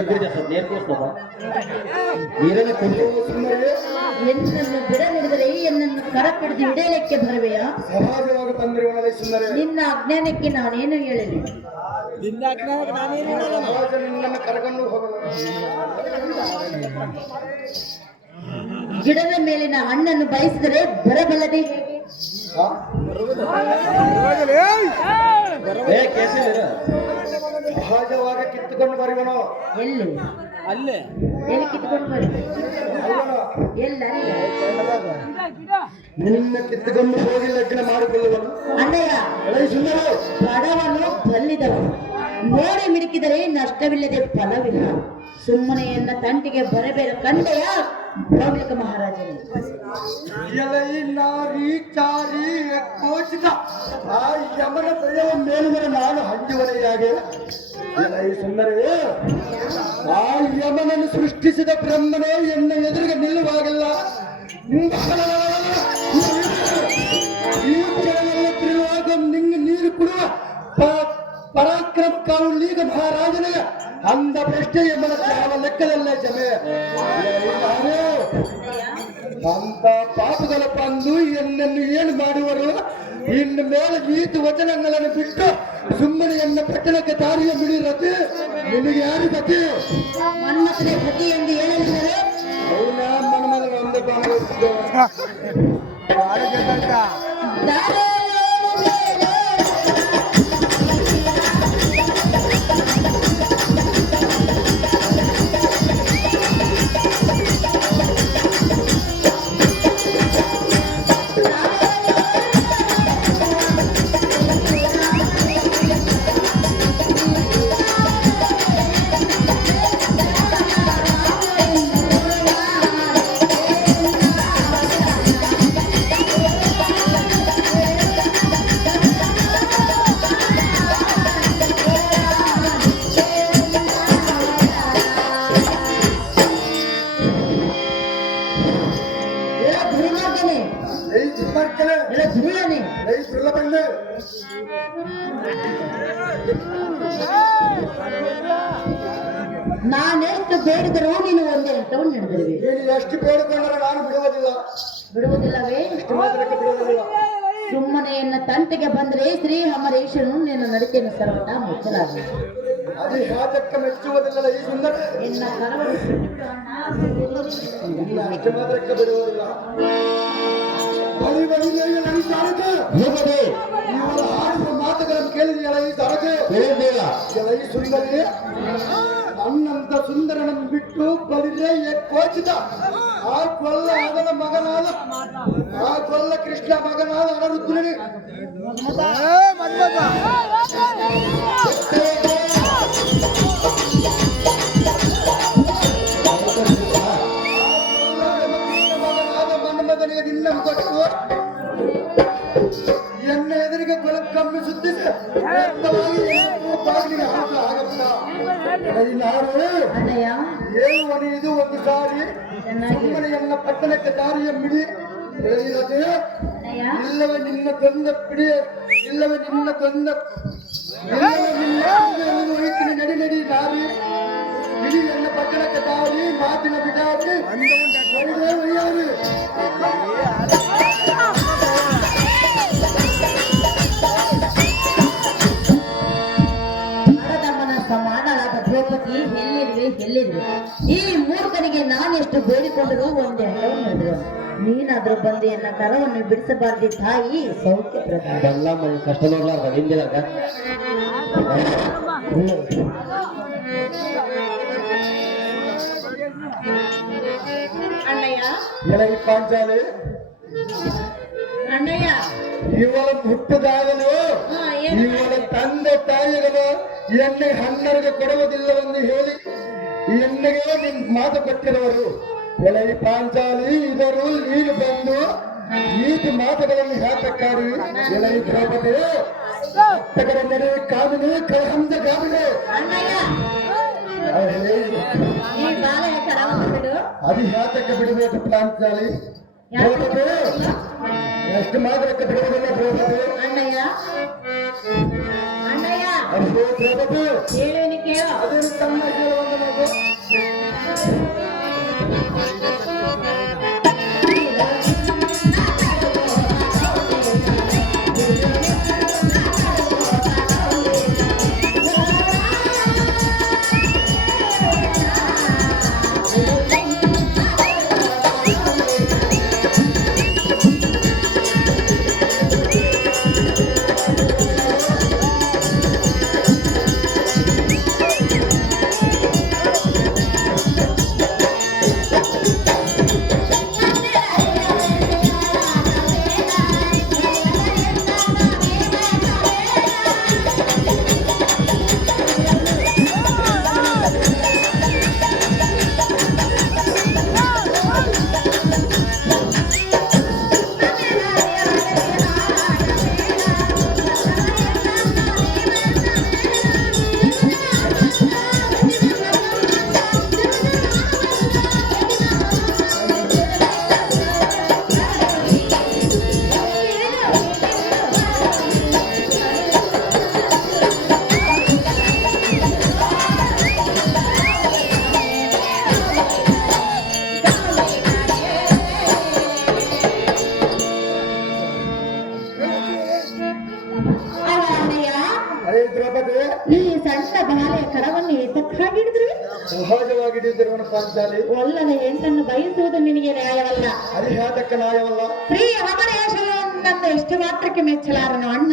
ಕುಡಿದ ಸ್ವಲ್ಪ ನೀರು ಕುಡಿಸ್ತಪ್ಪ ನೀರನ್ನ ಕುಡಿದು ಸುಂದರಿ ಎನ್ನನ್ನು ಬಿಡಲಿಡಿದರೆ ಎನ್ನನ್ನು ಕರ ಪಿಡಿದು ಹಿಡಿಯಲಿಕ್ಕೆ ಬರುವೆಯಾ? ಸಹಜವಾಗಿ ಬಂದಿರುವನಲ್ಲ ಸುಂದರಿ. ನಿನ್ನ ಅಜ್ಞಾನಕ್ಕೆ ನಾನೇನು ಹೇಳಲಿ? ಸಹಜ ನಿನ್ನನ್ನು ಕರ್ಕೊಂಡು ಹೋಗಲು ಗಿಡದ ಮೇಲಿನ ಹಣ್ಣನ್ನು ಬಯಸಿದರೆ ಬರಬಲ್ಲದೆ ಹೇಗೆ? ಹಾ? ಕೇಸಿಲ್ಲ ಸಹಜವಾಗಿ ಕಿತ್ತುಕೊಂಡು ಬರುವನು ಎಲ್ಲಿ ಎಲ್ಲಿ ಕಿತ್ಕೊಂಡು ಬರುವೆ? ಎಲ್ಲ ನಿನ್ನ ಕಿತ್ತುಕೊಂಡು ಹೋಗಿ ಲಗ್ನ ಮಾಡಿಕೊಳ್ಳುವನು. ಅಣ್ಣಯ್ಯ, ಎಲೈ ಸುಂದರಿ ಬಡವನು ಬಲ್ಲಿದವನು ನೋಡಿ ಮಿಡುಕಿದರೆ ನಷ್ಟವಿಲ್ಲದೆ ಫಲವಿಲ್ಲ. ಸುಮ್ಮನೆ ಎನ್ನ ತಂಟಿಗೆ ಬರಬೇಡ ಕಂಡೆಯ ಭೌಮಿಕ ಮಹಾರಾಜನೇ. ಎಲೈ ನಾರಿ ಚಾರಿ ಕೋಚಿದ ಆ ಯಮನ ಪ್ರಯವ ಮೇಲುವರೆ ನಾನು ಹಂಜುವನೆಯಾಗೆ. ಎಲೈ ಸುಂದರಿ ಆ ಯಮನನ್ನು ಸೃಷ್ಟಿಸಿದ ಬ್ರಹ್ಮನೇ ಎನ್ನ ಎದುರಿಗೆ ನಿಲ್ಲುವಾಗಿಲ್ಲ. ಈ ಕೆಳಗೆಲ್ಲ ತಿರುವಾಗ ನಿಂಗೆ ನೀರು ಕೊಡುವ ಪರಾಕ್ರಮ ಕಾವುಳ್ಳೀಗ ಮಹಾರಾಜನಿಗ ಅಂದ ಪ್ರಶ್ನೆ ಯಮನ ಯಾವ ಲೆಕ್ಕದಲ್ಲೇ ಜಮೆ. ಅಂತ ಪಾಪಗಳ ಬಂದು ಎನ್ನನ್ನು ಏನು ಮಾಡುವರು? ಇನ್ನು ಮೇಲೆ ನೀತಿ ವಚನಗಳನ್ನು ಬಿಟ್ಟು ಸುಮ್ಮನೆ ಎನ್ನ ಪಟ್ಟಣಕ್ಕೆ ದಾರಿಯ ಬಿಡಿರತೆ ನಿನಗೆ ಯಾರು ಗತಿ? ಮನ್ಮಥನೇ ಗತಿ ಎಂದು ಹೇಳಿದರೆ ಅವನ ಮನಮದ ಒಂದೇ ನಾನೆಷ್ಟು ಬೇಡಿದರೂ ನೀನು ಒಂದೇ ಅಂತವು ನಡೆದಿರುವೆ. ನೀನು ಎಷ್ಟು ಬೇಡಿಕೊಂಡರೆ ನಾನು ಬಿಡುವುದಿಲ್ಲವೇ? ಎಷ್ಟು ಮಾತ್ರಕ್ಕೆ ಬಿಡುವುದಿಲ್ಲ. ಸುಮ್ಮನೆ ಎನ್ನ ತಂಟೆಗೆ ಬಂದರೆ ಶ್ರೀ ಅಮರೇಶನು ನಿನ್ನ ನಡಿಕೆಯನ್ನು ಸರ್ವಟ ಮುಚ್ಚಲಾಗಿದೆ. ಅದು ಯಾತಕ್ಕೆ ಮೆಚ್ಚುವುದಿಲ್ಲ ಈ ಸುಂದರ ಎನ್ನ ಕರವನ್ನು ಅಷ್ಟು ಮಾತ್ರಕ್ಕೆ ಬಿಡುವುದಿಲ್ಲ. ಬಳಿ ಬಳಿಗೆ ಇವರ ಆಡುವ ಮಾತುಗಳನ್ನು ಕೇಳಿದೆಯಲ್ಲ ಈ ತರಕೆ ಈ ಸುಂದರಿ ನನ್ನಂತ ಸುಂದರನನ್ನು ಬಿಟ್ಟು ಬಲಿದೆ ಕೋಚಿದ ಆ ಕೊಲ್ಲ ಅದನ ಮಗನಾದ ಆ ಕೊಲ್ಲ ಕೃಷ್ಣ ಮಗನಾದ ಅನರುದ್ರನಿ ಮಗನಾದ ಮನ್ಮಥನಿಗೆ ನಿನ್ನ ಕೊಟ್ಟು ಎನ್ನ ಎದುರಿಗೆ ಕಮ್ಮಿ ಸುತ್ತಿಸಿ ಬಾಗಿಲಿಗೆ ಆಗಲ್ಲ. ಅಣ್ಣಯ್ಯ, ಏನು ಒಣೆಯುದು ಒಂದು ಸಾರಿ ಸುಮ್ಮನೆ ಎನ್ನ ಪಟ್ಟಣಕ್ಕೆ ದಾರಿಯ ಮಿಡಿ ಇಲ್ಲವೇ ನಿನ್ನ ಕೊಂದ ಪಿಡಿ ಇಲ್ಲವೇ ನಿನ್ನ ಕೊಂದ ನಡಿ ನಡಿ ದಾರಿ ಇಡೀ ಎನ್ನ ಪಟ್ಟಣಕ್ಕೆ ದಾರಿ ಮಾತಿನ ಬಿಡಾರಿ ಒಯ್ಯಾರಿ. ಎಲ್ಲಿರುವೆ? ಈ ಮೂರ್ಖನಿಗೆ ನಾನೆಷ್ಟು ಬೇಡಿಕೊಂಡರೂ ಒಂದೇ ಹಠವು ನಡೆದರು. ನೀನಾದ್ರೂ ಬಂದು ಎನ್ನ ಕರವನ್ನು ಬಿಡಿಸಬಾರ್ದು ತಾಯಿ. ಸೌಖ್ಯ ಪ್ರಧಾನ ಕಷ್ಟ ನೋಡ್ಲಾರ್ದ ಹಿಂದಿಲಾಗ ಅಣ್ಣಯ್ಯ, ಎಲೈ ಪಾಂಚಾಲಿ ಅಣ್ಣಯ್ಯ, ಇವಳ ಹುಟ್ಟದಾಗಲು ಇವಳ ತಂದೆ ತಾಯಿಗಳು ಎಣ್ಣೆ ಹಣ್ಣರಿಗೆ ಕೊಡುವುದಿಲ್ಲವೆಂದು ಹೇಳಿ ಎಣ್ಣೆಗೆ ನಿನ್ ಮಾತು ಕೊಟ್ಟಿರುವರು. ಎಲೈ ಪಾಂಚಾಲಿ ಇದರು ನೀನು ಬಂದು ನೀತಿ ಮಾತುಗಳನ್ನು ಹೇಳಬೇಕಾರಿ. ಎಲೈ ದ್ರೌಪದಿ ತಗರ ನೆರೆ ಕಾಮಿನಿ ಕೈಹಂದ ಕಾಮಿನಿ ಅಣ್ಣಯ್ಯ, ಈ ಬಾಲೆಯ ಕರವನ್ನು ಬಿಡು. ಅದು ಹೇತಕ್ಕೆ ಬಿಡಬೇಕು ಪಾಂಚಾಲಿ? ದ್ರೌಪದಿ ಎಷ್ಟು ಮಾತ್ರಕ್ಕೆ ಬಿಡುವುದಿಲ್ಲ ದ್ರೌಪದಿ. ಅಣ್ಣಯ್ಯ, ಅಣ್ಣಯ್ಯ, ಅಷ್ಟೇ ದ್ರೌಪದಿ ಹೇಳುವನಿ ಕೇಳು. ಅದೇನು ತಮ್ಮ ಹೇಳುವಂತ ನಾವು ಬಾಲೆಯ ಕರವನ್ನು ಏತಕ್ಕಾಗಿ ಹಿಡಿದ್ರಿ? ಸಹಜವಾಗಿ ಹಿಡಿದಿರುವನು ಪಾಂಚಾಲಿ. ಒಲ್ಲದ ಹೆಣ್ಣನ್ನು ಬಯಸುವುದು ನಿನಗೆ ನ್ಯಾಯವಲ್ಲ. ಅದು ಯಾತಕ್ಕ ನ್ಯಾಯವಲ್ಲ? ಪ್ರಿಯ ಅಮರೇಶನನ್ನು ಎಷ್ಟು ಮಾತ್ರಕ್ಕೆ ಮೆಚ್ಚಲಾರನು ಅಣ್ಣ.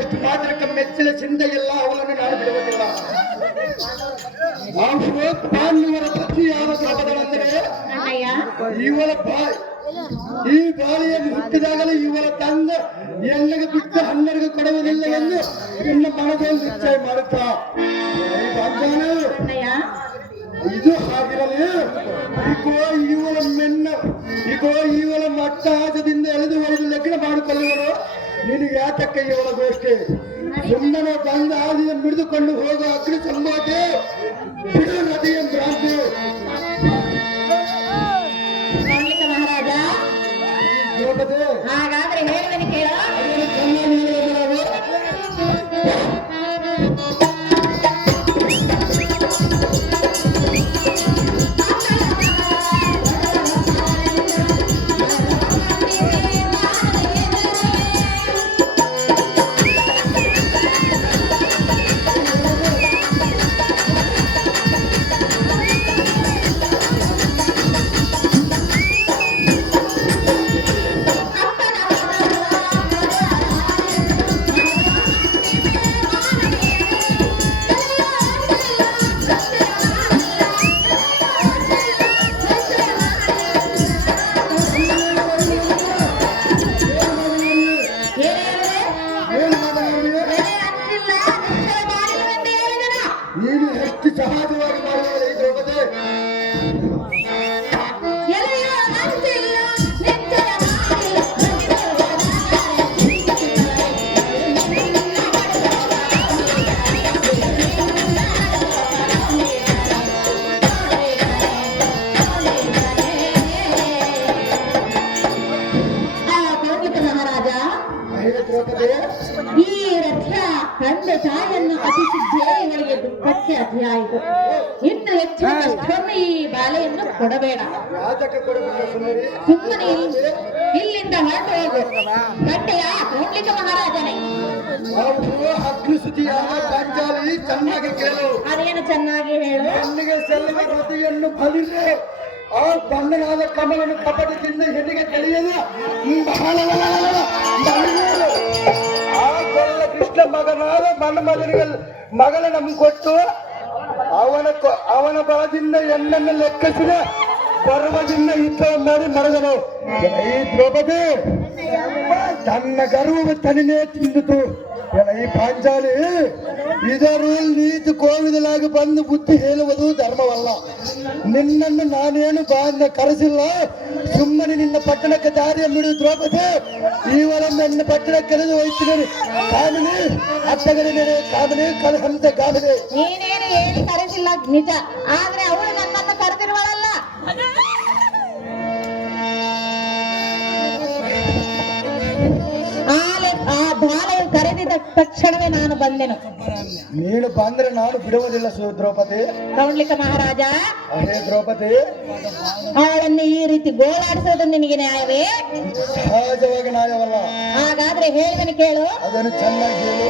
ಎಷ್ಟು ಮಾತ್ರಕ್ಕೆ ಮೆಚ್ಚಲ ಚಿಂತೆ ಇಲ್ಲ, ಅವಳನ್ನು ನಾನು ಬಿಡುವುದಿಲ್ಲ. ಪಾಂಡವರ ಪತ್ನಿಯಾದ ದ್ರೌಪದಳಂದರೆ ಅಣ್ಣಯ್ಯ, ಇವಳ ಈ ಬಾಳಿಯನ್ನು ಹುಟ್ಟಿದಾಗಲೇ ಇವಳ ತಂದೆ ಎಣ್ಣೆಗೆ ಬಿಟ್ಟು ಹಣ್ಣರಿಗೆ ಕೊಡುವುದಿಲ್ಲ ಎಂದು ನಿನ್ನ ಮನದಲ್ಲಿ ನಿಶ್ಚಯ ಮಾಡುತ್ತಾ ಅಣ್ಣಯ್ಯ, ಇದು ಹಾಗಿರಲಿ. ಇವಳ ಮಟ್ಟ ಹಾಜದಿಂದ ಎಳೆದು ಹೊಡೆದು ಲಗ್ನ ಮಾಡಿಕೊಳ್ಳುವರು. ನಿನಗೆ ಯಾತಕ್ಕೆ ಇವಳ ಗೋಷ್ಠಿ? ಸುಮ್ಮನೆ ಬಂದ ಹಾದಿಯನ್ನು ಹಿಡಿದುಕೊಂಡು ಹೋಗುವ ಅಗ್ನಿ ಸಂಭಾತೆ ಬಿಡು ನದಿಯ ಭ್ರಾಂತಿ. ಮಹಾರಾಜ, ಹಾಗಾದ್ರೆ ಹೇಳುವನು ಕೇಳ. ಚೆನ್ನಾಗಿ ನೀನು ಎಷ್ಟು ಸಹಜವಾಗಿ ಮಾಡುವ ಈ ದ್ರೌಪದಿ. ಈ ರಥ ತಂದೆ ತಾಯಿಯನ್ನು ಅತಿಸಿದ್ದೇ ಇವಳಿಗೆ ದುಃಖಕ್ಕೆ ಅತಿಯಾಯಿತು. ಇನ್ನು ಹೆಚ್ಚಿನ ಕಷ್ಟವನ್ನು ಈ ಬಾಲೆಯನ್ನು ಕೊಡಬೇಡ. ಯಾತಕ್ಕೆ ಕೊಡಬೇಕು ಸುಂದರಿ? ಸುಮ್ಮನೆ ಇಲ್ಲಿಂದ ಹೊರಟು ಹೋಗು. ಗಂಟೆಯ ಕೋಡ್ಲಿಕ ಮಹಾರಾಜನೇ. ಅಗ್ನಿಸುತಿಯಾದ ಪಾಂಚಾಲಿ, ಚೆನ್ನಾಗಿ ಕೇಳು. ಅದೇನು ಚೆನ್ನಾಗಿ ಹೇಳು. ಹೆಣ್ಣಿಗೆ ಸೆಲ್ಲುವ ರತಿಯನ್ನು ಫಲಿಸಿ ಆ ಬಣ್ಣನಾದ ಕಮಲನ್ನು ಕಪಟದಿಂದ ಹೆಣ್ಣಿಗೆ ತಿಳಿಯದು. ಆ ಕೊಲ್ಲ ಕೃಷ್ಣ ಮಗನಾದ ನನ್ನ ಮಗಳ ನಮ್ಗೆ ಕೊಟ್ಟು ಅವನ ಬಲದಿಂದ ಹೆಣ್ಣನ್ನು ಲೆಕ್ಕಿಸಿದ ಗರ್ವದಿಂದ ಯುದ್ಧ ಮಾಡಿ ಮರಗನು. ಈ ದ್ರೌಪದಿ ತನ್ನ ಗರ್ವ ತನ್ನೇ ತಿಂದಿತು. ಈ ಪಾಂಚಾಲಿ, ಇದರು ನೀತಿ ಕೋವಿದಲಾಗಿ ಬಂದು ಬುದ್ಧಿ ಹೇಳುವುದು ಧರ್ಮವಲ್ಲ. ನಿನ್ನನ್ನು ನಾನೇನು ಬಾಂಧ ಕರೆಸಿಲ್ಲ. ಸುಮ್ಮನೆ ನಿನ್ನ ಪಟ್ಟಣಕ್ಕೆ ದಾರಿಯ ಬಿಡು ದ್ರೌಪದಿ. ಇವರ ನನ್ನ ಪಟ್ಟಣಕ್ಕೆ ಕರೆದು ಹೋಯ್ತೀನಿ. ಕಾಮಿನಿ ಅತ್ತಗರಿ ಕಾಮಿನಿ ಕಲಹಂತ ಕಾಮಿನಿ. ನೀನೇನು ಹೇಳಿ ಕರೆಸಿಲ್ಲ ನಿಜ, ಆದ್ರೆ ಅವಳು ನನ್ನನ್ನು ಕರೆದಿರುವಳಲ್ಲ. ಆ ಬಾಲೆಯು ಕರೆದಿದ್ದ ತಕ್ಷಣವೇ ನಾನು ಬಂದೆನು. ನೀನು ಬಂದ್ರೆ ನಾನು ಬಿಡುವುದಿಲ್ಲ ದ್ರೌಪದಿ. ಕೌಂಡ್ಲಿಕ ಮಹಾರಾಜ, ಅದೇ ದ್ರೌಪದಿ, ಅವಳನ್ನು ಈ ರೀತಿ ಗೋಳಾಡಿಸೋದು ನಿನಗೆ ನ್ಯಾಯವೇ? ಸಹಜವಾಗಿ ನ್ಯಾಯವಲ್ಲ. ಹಾಗಾದ್ರೆ ಹೇಳುವನು ಕೇಳು. ಅದನ್ನು ಚೆನ್ನಾಗಿ ಹೇಳು.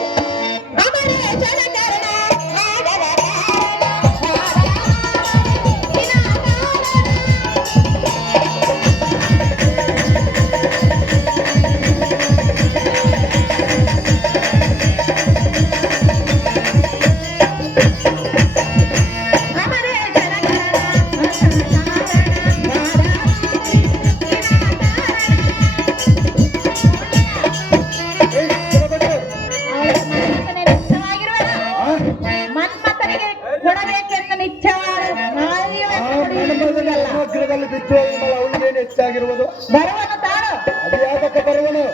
ಅವಳಿಗೇನು ಹೆಚ್ಚಾಗಿರುವುದು? ಬರುವನು ತಾಳು. ಅದು ಯಾಕೆ ಬರುವನು?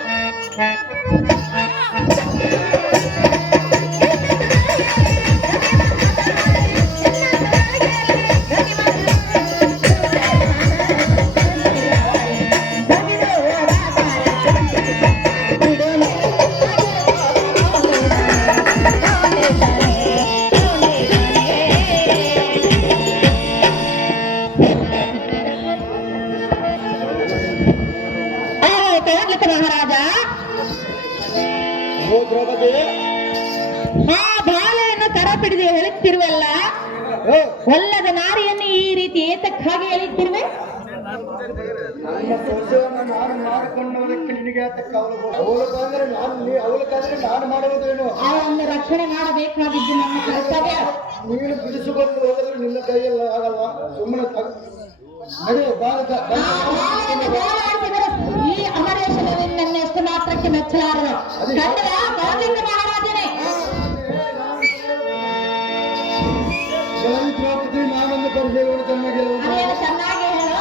ಆ ಬಾಲೆಯನ್ನು ಹಿಡಿದು ಹೇಳುತ್ತಿರುವಲ್ಲ, ಒಲ್ಲದ ನಾರಿಯನ್ನು ಈ ರೀತಿ ಏತಕ್ಕಾಗಿ ಎಳೆಯುತ್ತಿರುವೆ? ನನ್ನ ಸೊಸೆಯನ್ನು ನಾನು ಮಾಡಿಕೊಂಡವರಕ್ಕೆ ನಿನಗೆ ಯಾತಕ್ಕ ಅವಳಕ್ಕಾದ್ರೆ ನಾನು ಮಾಡುವುದೇನು? ಅವಳನ್ನು ರಕ್ಷಣೆ ಮಾಡಬೇಕಾಗಿದ್ದು ನಮ್ಮ ಕರ್ತವ್ಯ. ನೀನು ಬಿಡಿಸಿಕೊಂಡು ಹೋದರೆ ನಿನ್ನ ಕೈಯಲ್ಲ ಆಗಲ್ಲ. ಸುಮ್ಮನೆ ನಡೆಯುವ ಭಾರತ ಈ ಅಮರೇಶ್ವರ ಎಷ್ಟು ಮಾತ್ರಕ್ಕೆ ಮೆಚ್ಚಲಾರರು. ಗಾಂಧಿಕ ಮಹಾರಾಜನೇ, ದ್ರೌಪದಿ ನಾನೊಂದು ಪರಿಚಯಗಳು ಚೆನ್ನಾಗಿ ಅದೇನು ಚೆನ್ನಾಗಿ ಹೇಳು.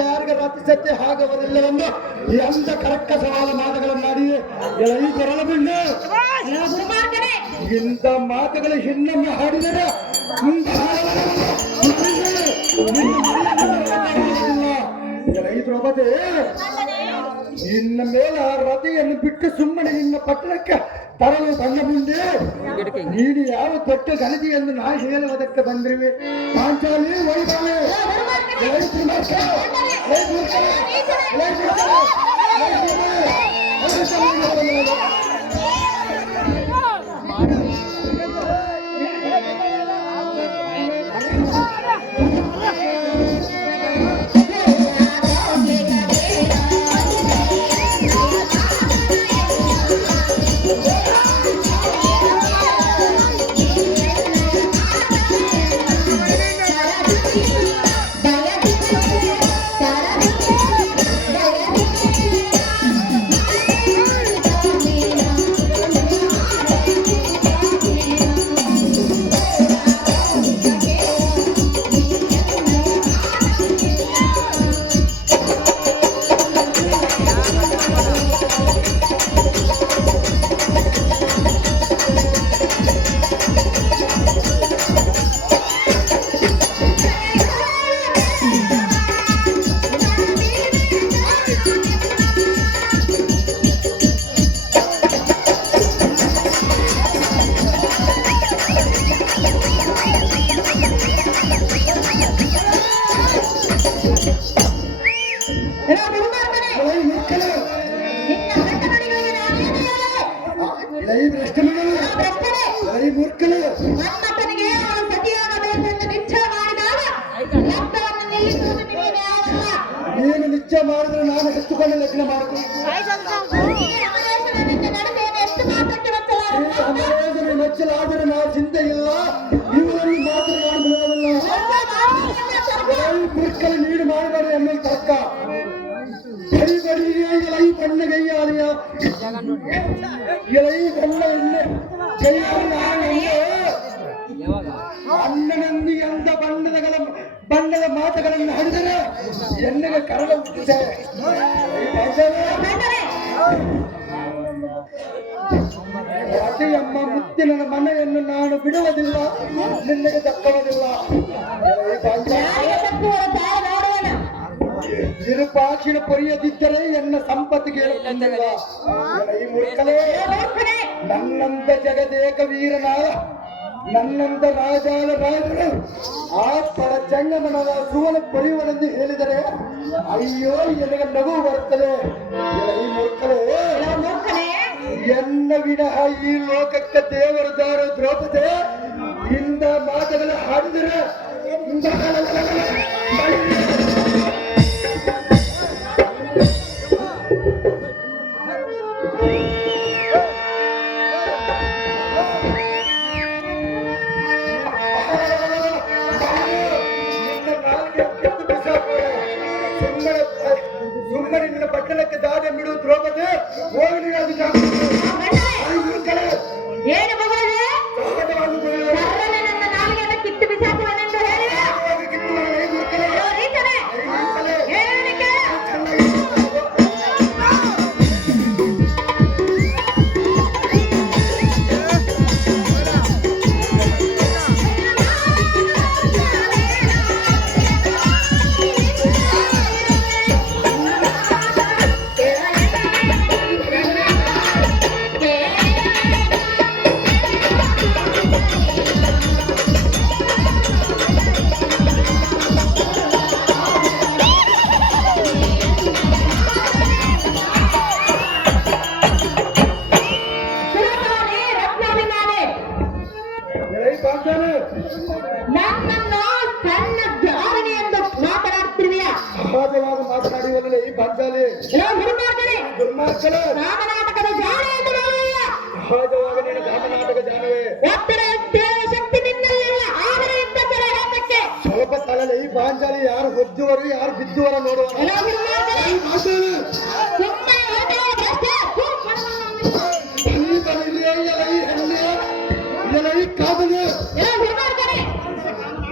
ಯಾರಿಗೆ ರಚಿಸತ್ತೆ ಆಗವದಿಲ್ಲವೆಂದು ಎಂತ ಕರಕ್ಕಸವಾದ ಮಾತುಗಳನ್ನಾಡಿ ಈ ಕೊರಳ ಬಿಂಡು ಇಂಥ ಮಾತುಗಳು ಇನ್ನೊಮ್ಮೆ ಹಾಡಿದರೆ ದ್ರೌಪದಿ, ಇನ್ನ ಮೇಲೆ ಆ ರತಿಯನ್ನು ಬಿಟ್ಟು ಸುಮ್ಮನೆ ನಿನ್ನ ಪಟ್ಟಣಕ್ಕೆ ತರಲು ಬಂದ ಮುಂದೆ ನೀನು ಯಾವ ದೊಡ್ಡ ಗಣತಿ ಎಂದು ನಾ ಹೇಳುವುದಕ್ಕೆ ಬಂದಿರುವೆ? ಪಾಂಚಾಲಿ ವೈಭವೇ ಮೂರ್ಖನು ನನ್ನತನಿಗೆ ಅವಳು ಸತಿಯಾಗಬೇಕೆಂದು ನಿಶ್ಚಯ ಮಾಡಿದಾಗ ರಕ್ತವನ್ನು ನಿಲ್ಲಿಸುವುದು ನಿಮಗೆ ನ್ಯಾಯವಲ್ಲ. ನೀನು ನಿಶ್ಚಯ ಮಾಡಿದ್ರೆ ನಾನು ಎತ್ತುಕೊಂಡು ಲಗ್ನ ಮಾಡ್ತೀನಿ. ಮೆಚ್ಚಲಾದರೆ ನಾವು ಚಿಂತೆ ಇಲ್ಲ. ಇವರಲ್ಲಿ ಮಾತ್ರ ನಾನು ಬಿಡುವುದಿಲ್ಲ. ಮೂರ್ಖನು ನೀನು ಮಾಡಬಾರ್ದು ಎನ್ನುವ ತರ್ಕ ಇಳೈ ಬಣ್ಣ ಕೈಯಾಳಿಯ ಇಳೈ ಬಣ್ಣ ಅಣ್ಣನಂದಿ ಎಂತ ಬಣ್ಣದ ಮಾತುಗಳನ್ನು ಹಡಿದರೆ ಎಣ್ಣೆಗೆ ಕರಳ ಹುಟ್ಟಿದೆ. ಅಮ್ಮ ಮುತ್ತಿನ ಮನೆಯನ್ನು ನಾನು ಬಿಡುವುದಿಲ್ಲ, ನಿನ್ನಗೆ ದಕ್ಕುವುದಿಲ್ಲ. ನಿರುಪಾಕ್ಷಿಣ ಪೊರೆಯದಿದ್ದರೆ ಎನ್ನ ಸಂಪತ್ತಿಗೆ ಹೇಳುತ್ತಿಲ್ಲ. ಈ ಮೂರ್ಖನೇ, ನನ್ನಂತ ಜಗದೇಕ ವೀರನಾದ ನನ್ನಂತ ರಾಜಾದ ರಾಜರು ಆ ಪರ ಜಂಗಮನದ ಸುವನ ಪೊರೆಯುವನೆಂದು ಹೇಳಿದರೆ ಅಯ್ಯೋ ಎನಗೆ ನಗು ಬರುತ್ತದೆ. ಈ ಮೂರ್ಖನೇ, ಎನ್ನ ವಿನಃ ಈ ಲೋಕಕ್ಕೆ ದೇವರದಾರ ದ್ರೌಪದಿ ಇಂದ ಮಾತುಗಳ ಹಾಡಿದರೆ ಮುಂದಕ್ಕೆ ದಾರಿ ಬಿಡು ದ್ರೌಪದಿ ಹೋಗಲಿ ಅದು ಏನು ಮಗಳೇ ನನ್ನ ನಾಲಿಗೆಯನ್ನು ಕಿತ್ತು ಬಿಸಾಕುವನೆಂದು ಹೇಳಿದೆ. ರೈತನೇ, ಏನಕ್ಕೆ? ನನ್ನನ್ನು ಸಣ್ಣ ಜಾರನೆ ಎಂದು ಮಾತನಾಡ್ತಿರುವೆಯಾ? ಸಹಜವಾಗಿ ಮಾತನಾಡಿವಲ್ಲ ಈ ಪಾಂಚಾಲಿ ದುರ್ಮಾರ್ಗನೆ ರಾಮನಾಟಕದ ಜಾಣೆ ಎಂದು ನೋಡಿಲ್ಲ. ಸಹಜವಾಗಿ ನೀನು ರಾಮನಾಟಕ ಜಾಣವೇ. ಒತ್ತಡ ಎದ್ದೇಳುವ ಶಕ್ತಿ ನಿನ್ನಲ್ಲಿಲ್ಲ. ಆದರೆ ಇಂಥ ಕೆಲ ಹೇಳಕ್ಕೆ ಸ್ವಲ್ಪ ತಲೆಯಲ್ಲಿ ಈ ಪಾಂಚಾಲಿ ಯಾರು ಹೊದ್ದುವರು ಯಾರು ಬಿದ್ದುವರ ನೋಡುವ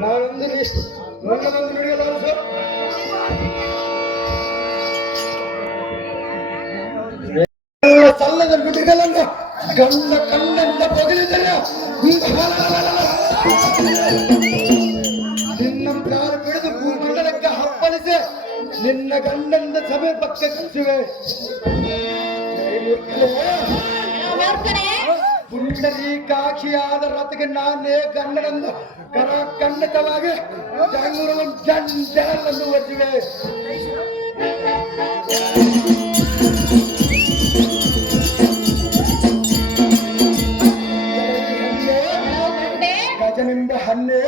ನಾನೊಂದು ನನ್ನದೊಂದು ನಡೆಯಲಾರ ಸಲ್ಲದ ನುಡಿಗಳನ್ನು ಗಂಡ ಕಣ್ಣಂತ ಬಗಲಿದರೆ ನಿನ್ನ ಕಾಲು ಬಿಡಿದು ಭೂಮಂಡಲಕ್ಕೆ ಹಪ್ಪಳಿಸಿ ನಿನ್ನ ಗಂಡಂದ ಸಮೀಪಕ್ಕೆ ಕಳಿಸುವೆ. ಪುಂಡರೀಕಾಕ್ಷಿಯಾದ ರಥಕ್ಕೆ ನಾನೇ ಗಂಡನಂದು ಖಂಡಿತವಾಗಿ ಬೆಂಗಳೂರು ಜನರನ್ನು ಒದ್ದಿವೆ. ಗಜನಿಂದ ಹನ್ನೆ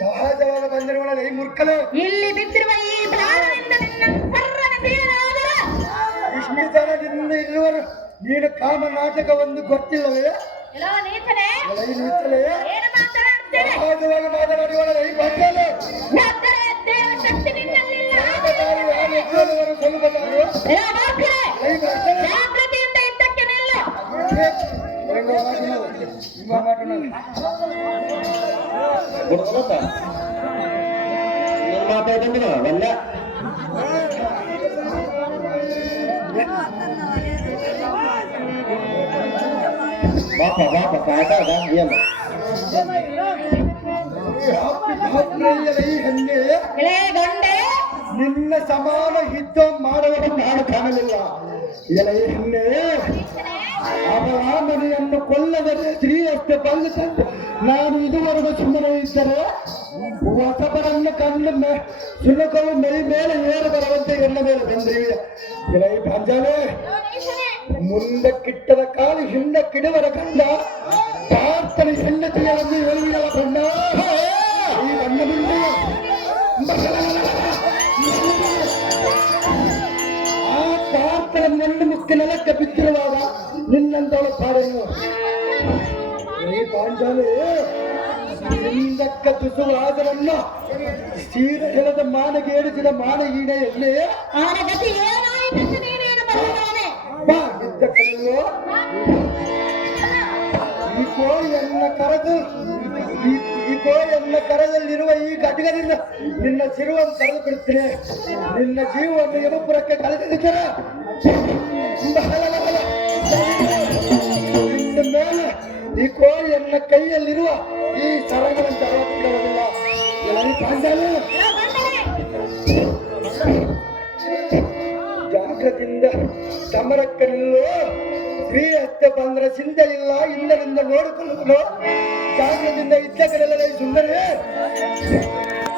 ಸಹಜವಾದ ಬಂದಿರುವಳ ಈ ಮೂರ್ಖಲೆ ಇಲ್ಲಿ ಬಿದ್ದಿರುವ ಈ ಪ್ರಾಣದಿಂದ ನಿನ್ನ ಸರ್ವನೀಯನಾದರೆ ಇಷ್ಟು ಜನದಿಂದ ಇರುವರು ನೀನು ಕಾಮ ನಾಟಕ ಒಂದು ಗೊತ್ತಿಲ್ಲವೇ? ಎಲ್ಲೋ ನೀಚನೇ ಈ ನೀಚಲೆ ಏನು ಮಾತನಾಡ್ತೇನೆ? ಸಹಜವಾಗಿ ಮಾತನಾಡುವಳ ಈ ಬಂದಲೆ ಒತ್ತಡ ಎದ್ದೇಳುವ ಶಕ್ತಿ ನಿನ್ನಲ್ಲಿಲ್ಲ. ಸೊಲ್ಲಬಾರು ಜಾಗೃತಿಯಿಂದ ಇದ್ದಕ್ಕೆ ನಿಲ್ಲ. ಮಾತಾಡಂದ್ರ ಅಲ್ಲ ಬಾಪ ಕಾಟ ಏನು ಈ ಹೆಣ್ಣೆ ಎಳೆ ಗಂಡೆ ನಿನ್ನ ಸಮಾನ ಯುದ್ಧ ಮಾಡುವ ನಾನು ಕಾಣಲಿಲ್ಲ. ಎಲೆ ಹೆಣ್ಣೆ ಅವರ ಮನೆಯನ್ನು ಕೊಲ್ಲದರೆ ಸ್ತ್ರೀಯಷ್ಟೇ ಬಂದು ತಂದು ನಾನು ಇದುವರೆಗೂ ಸುಮ್ಮನೆ ಇದ್ದರೆ ಹೊಸಬರನ್ನು ಕಂಡು ಸುಲಕವು ಮೈ ಮೇಲೆ ಏರು ಬರುವಂತೆ ಎನ್ನ ಮೇಲೆ ಬಂದ್ರಿ. ಎಲೆ ಪಾಂಚಾಲೆ ಮುಂದಕ್ಕಿಟ್ಟದ ಕಾಲು ಹಿಂದಕ್ಕಿಡುವರ ಕಂಡ ಪ್ರಾರ್ಥನೆ ಹೆಂಡತಿಗಳನ್ನು ಎಲ್ಲಿಗಳ ಕಂಡ ಈ ನನ್ನ ಮುಂದೆ ಆ ಪ್ರಾರ್ಥನೆ ನನ್ನ ಮುಖ್ಯ ನೆಲಕ್ಕೆ ಬಿದ್ದಿರುವಾಗ ನಿನ್ನಂತವಳ ಪಾಡನ್ನು ಈ ಪಾಂಚಾಲೆ ಹಿಂದಕ್ಕ ತುಸುವ ಆದರನ್ನ ಸೀರೆ ಹೆಣದ ಮಾನಗೆ ಏರಿಸಿದ ಮಾನ ಈಡ ಎಲ್ಲೇ ಅವನ ಗತಿ ಏನಾಯಿತು ನೀನೇನು ಬರುತ್ತಾನೆ? ಬಾ ಇದ್ದಕ್ಕಲ್ಲೋ ಈ ಕೋಳಿಯನ್ನ ಕರೆದು ಈ ಕೋಳಿಯನ್ನ ಕರದಲ್ಲಿರುವ ಈ ಘಟಕದಿಂದ ನಿನ್ನ ಶಿರವನ್ನು ಕರೆದು ಬಿಡುತ್ತೇನೆ. ನಿನ್ನ ಜೀವವನ್ನು ಯಮಪುರಕ್ಕೆ ಕಳೆದಿದ್ದರೆ ನಿನ್ನ ಮೇಲೆ ಈ ಕೋಳಿಯನ್ನ ಕೈಯಲ್ಲಿರುವ ಈ ಸರಗಳನ್ನು ತರಲಿಲ್ಲ. ಎಲ್ಲಿ ಪಾಂಚಾಲಿ ಜಾಗದಿಂದ ಸಮರಕ್ಕೆ ನಿಲ್ಲು. ಸ್ತ್ರೀ ಹತ್ಯೆ ಬಂದ್ರೆ ಸಿಂಧಲಿಲ್ಲ, ಹಿಂದರಿಂದ ನೋಡಿಕೊಳ್ಳಲು ಜಾಗದಿಂದ ಇದ್ದ ಕಡೆಲ್ಲ ಸುಂದರೇ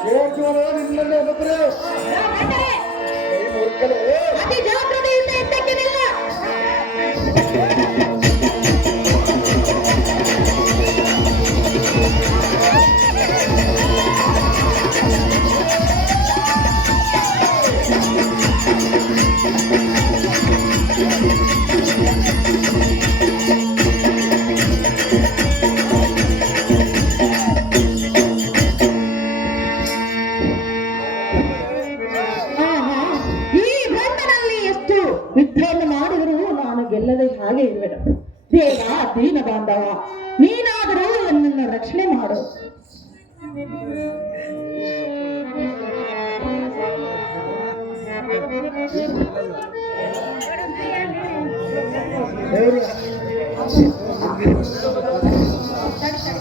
ಸೇರ್ಸೋಣ ನಿನ್ನನ್ನು ಒಬ್ಬರು ಮೂರ್ಖಲೇ. ಯುದ್ಧವನ್ನು ಮಾಡಿದರೂ ನಾನು ಗೆಲ್ಲದೆ ಹಾಗೆ ಇರುವೆನು. ದೇವ ದೀನ ಬಾಂಧವ, ನೀನಾದರೂ ನನ್ನನ್ನು ರಕ್ಷಣೆ ಮಾಡು.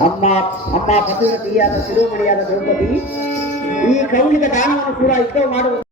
ಅಮ್ಮ ಅಮ್ಮ ಪತಿವ್ರತಿಯಾದ ಶಿರೋಮಣಿಯಾದ ದ್ರೌಪದಿ ಈ ಕೌಲಿಕ ದಾನವನ್ನು ಕೂಡ ಇಷ್ಟವು ಮಾಡುವ